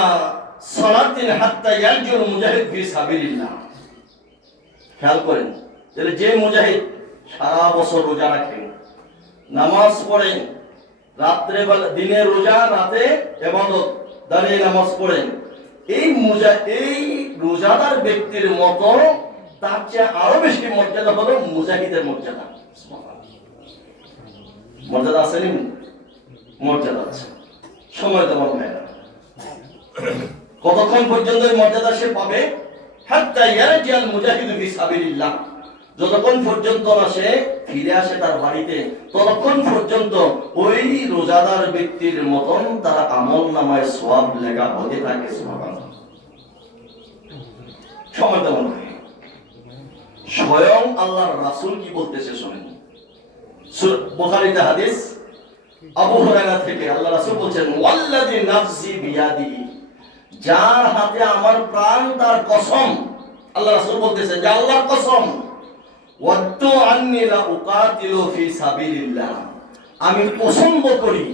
সালাতিন হাত্তা ইয়ারজুল মুজাহিদ ফি সাবিলিল্লাহ। খেয়াল করেন, তাহলে যে মুজাহিদ সারা বছর রোজা রাখেন, নামাজ পড়েন, রাত্রে বেলা দিনে রোজা, রাতে ইবাদত, দাঁড়িয়ে নামাজ পড়েন, এই রোজাদার ব্যক্তির মতো তার চেয়ে আরো বেশি মর্যাদা হলো মুজাহিদের মর্যাদা। মর্যাদা আছে নি? মর্যাদা আছে। সময় দেওয়া হয় না। কতক্ষণ পর্যন্ত এই মর্যাদা সে পাবে? হাত্তা ইয়ারজিআল মুজাহিদু ফি সাবিলিল্লাহ, যতক্ষণ পর্যন্ত না সে ফিরে আসে তার বাড়িতে, ততক্ষণ পর্যন্ত ওই রোজাদার ব্যক্তির মতন তার আমল নামায় সওয়াব লেখা হতে থাকে। সুবহানাল্লাহ। সময় দেওয়া হয়। স্বয়ং আল্লাহর রাসূল কি বলতেছে শুনেন। বুখারীতে হাদিস, আবু হুরায়রা থেকে আল্লাহ রাসূল বলেন, ওয়াল্লাযী নাফসি বিয়াদিহি, যার হাতে আমার প্রাণ তার কসম। আল্লাহ রাসূল বলতেছে যে আল্লাহর কসম, ওয়াদতু আন্নী লা উকাতিলু ফি সাবিলিল্লাহ, আমি পছন্দ করি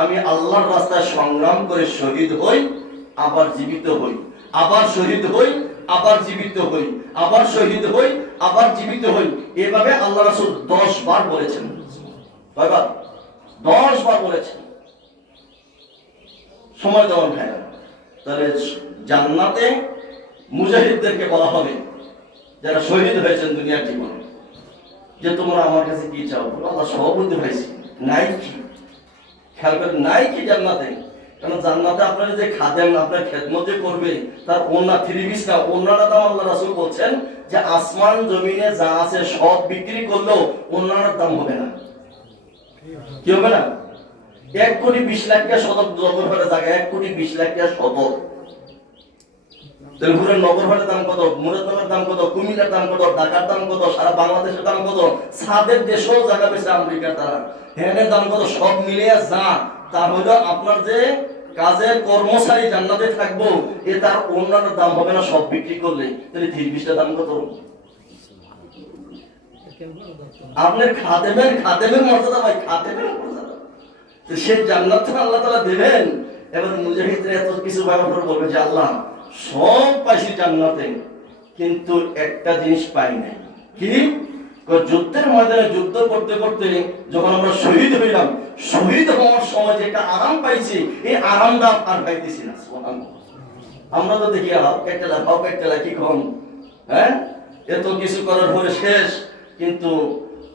আমি আল্লাহর রাস্তায় সংগ্রাম করে শহীদ হই, আবার জীবিত হই, আবার শহীদ হই, আবার জীবিত হই, আবার শহীদ হই, আবার জীবিত হই। এভাবে আল্লাহ রাসূল 10 বার বলেছেন। কয়বার? 10 বার বলেছেন। সময় দেওয়ার ভাই, তাহলে জান্নাতে মুজাহিদদেরকে বলা হবে যারা শহীদ হয়েছেন দুনিয়ার জীবনে, যে তোমরা আমার কাছে কি চাও? আল্লাহ সব বলতে পাইছি, নাই কি? খেয়াল করে, নাই কি জান্নাতে? কারণ জান্নাতে আপনারা যে খাদেম, আপনার খেদমত করবে, তার ওন্না 3 পিস না, ওন্নার দাম আল্লাহ রাসূল বলছেন যে আসমান জমিনে যা আছে সব বিক্রি করলেও ওন্নার দাম হবে না। কি হবে না? 1,20,00,000 টাকা শতক নগর ভাড়া জায়গা, 1,20,00,000 টাকা শতক। তেলপুরের নগর ভাড়ার দাম কত? মুরাদনগরের দাম কত? কুমিল্লার দাম কত? ঢাকার দাম কত? সারা বাংলাদেশের দাম কত? সাদের দেশেও জায়গা পেয়েছে আমেরিকার তারা, হ্যানের দাম কত? সব মিলিয়ে যা, তা হলো আপনার যে কাজের কর্মচারী জান্নাতে থাকবো, এ তার অন্যান্য দাম হবে না সব বিক্রি করলে। তাহলে 30-20টা দাম কত? আপনার খাদেমের মর্যাদা ভাই, খাদেমের মর্যাদা। তো সে জান্নাত আল্লাহ তাআলা দেবেন। এবার মুজাহিদরা এত কিছু ব্যবহার করে বলবে যে আল্লাহ সব পাইছি জান্নাতে, কিন্তু একটা জিনিস পাই নাই। কি? যুদ্ধের ময়দানে যুদ্ধ করতে করতে যখন আমরা শহীদ হইলাম, শহীদ হওয়ার সময় যে একটা আরাম পাইছি, এই আরামটা আর পাইতেছি না। সুবহানাল্লাহ। আমরা তো দেখি হাও কেটেলা কি কম, হ্যাঁ, এত কিছু করার পরে শেষ, কিন্তু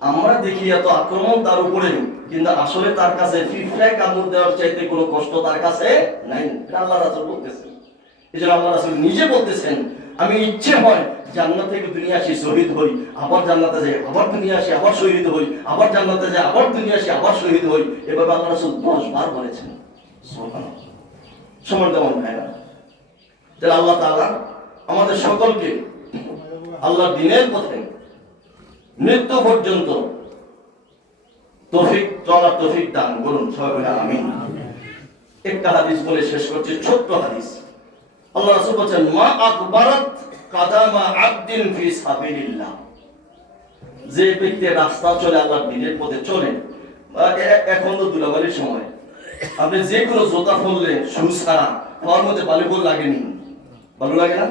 আমরা দেখি এত আক্রমণ তার উপরে, কিন্তু আসলে তার কাছে ফিফড়ায় কামড় দেওয়ার চাইতে কোনো কষ্ট তার কাছে নাই। আল্লাহ রাসূল বলতেছেন, এজন্য আল্লাহ রাসূল নিজে বলতেছেন, আমি ইচ্ছে হয় জান্নাত থেকে দুনিয়া আসি, শহীদ হই, আবার জান্নাতে যাই, আবার দুনিয়া আসি, আবার শহীদ হই, আবার জান্নাতে যাই, আবার দুনিয়া আসি, আবার শহীদ হই। এভাবে আল্লাহ রাসূল 10 বার বলেছেন। সুবহানাল্লাহ। সময় দেওয়ার ভাইরা, তাহলে আল্লাহ তাআলা আমাদের সকলকে আল্লাহর দ্বীনের পথে মৃত্যু পর্যন্ত চলার তৌফিক দান করুন। সবাই বলে আমিন। একটা হাদিস বলে শেষ করছি, ছোট্ট হাদিস। আল্লাহ রাসূল বলেন, মা আকবারাত কাদামা আবদিন ফি সাবিলিল্লাহ, যে ব্যক্তি রাস্তা চলে আল্লাহর দ্বীনের পথে চলে, এখন তো ধুলাবালির সময়, আপনি যে কোনো জুতা পরলে শু ছাড়া পাওয়ার মধ্যে বালু বল লাগেনি, বালু লাগে না?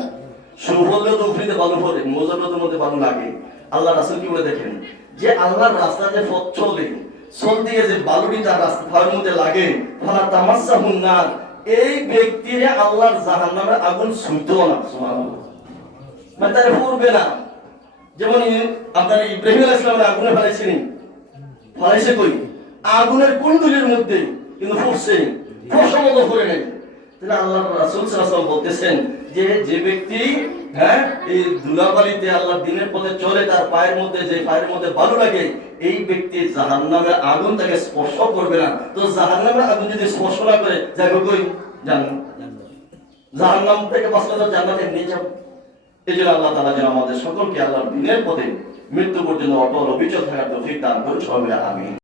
শু পরলেও তো উফরিতে বালু পড়ে, মোজার মধ্যে বালু লাগে। আল্লাহ রাসূল কি বলে দেখেন, যে আল্লাহর রাস্তা যে পথ চলে, চলতে গিয়ে যে বালুটি তার রাস্তা পাওয়ার মধ্যে লাগে, ফালা তামাসসাহুন নার, এই ব্যক্তিরে আল্লাহর জাহান্নামের আগুন ছুঁইতেও না। সুবহানাল্লাহ। মানে তারা পড়বে না। যেমন আপনার ইব্রাহিম আলাইহিস সালামের আগুনে ফেলাইছিলেন, ফেলাইছে কই? আগুনের কুণ্ডুলির মধ্যে, কিন্তু পড়ছে প্রশমত করে নেই। তাহলে আল্লাহর রাসূল সাল্লাল্লাহু আলাইহি ওয়াসাল্লাম বলতেছেন যে ব্যক্তি এই ধুলাবালিতে আল্লাহর দ্বীনের পথে চলে, তার পায়ের মধ্যে যে পায়ের মধ্যে বালু লাগে, এই ব্যক্তি জাহান্নামের আগুন তাকে স্পর্শ করবে না। তো জাহান্নামের আগুন যদি স্পর্শ না করে, যাবে কই? জাহান্নাম থেকে বাঁচলে তো জান্নাতে নিয়ে যাবে। এই জন্য আল্লাহ তাআলা যেন আমাদের সকলকে আল্লাহর দ্বীনের পথে মৃত্যু পর্যন্ত অটল অবিচল থাকার তৌফিক দান করুন। সবাই আমিন।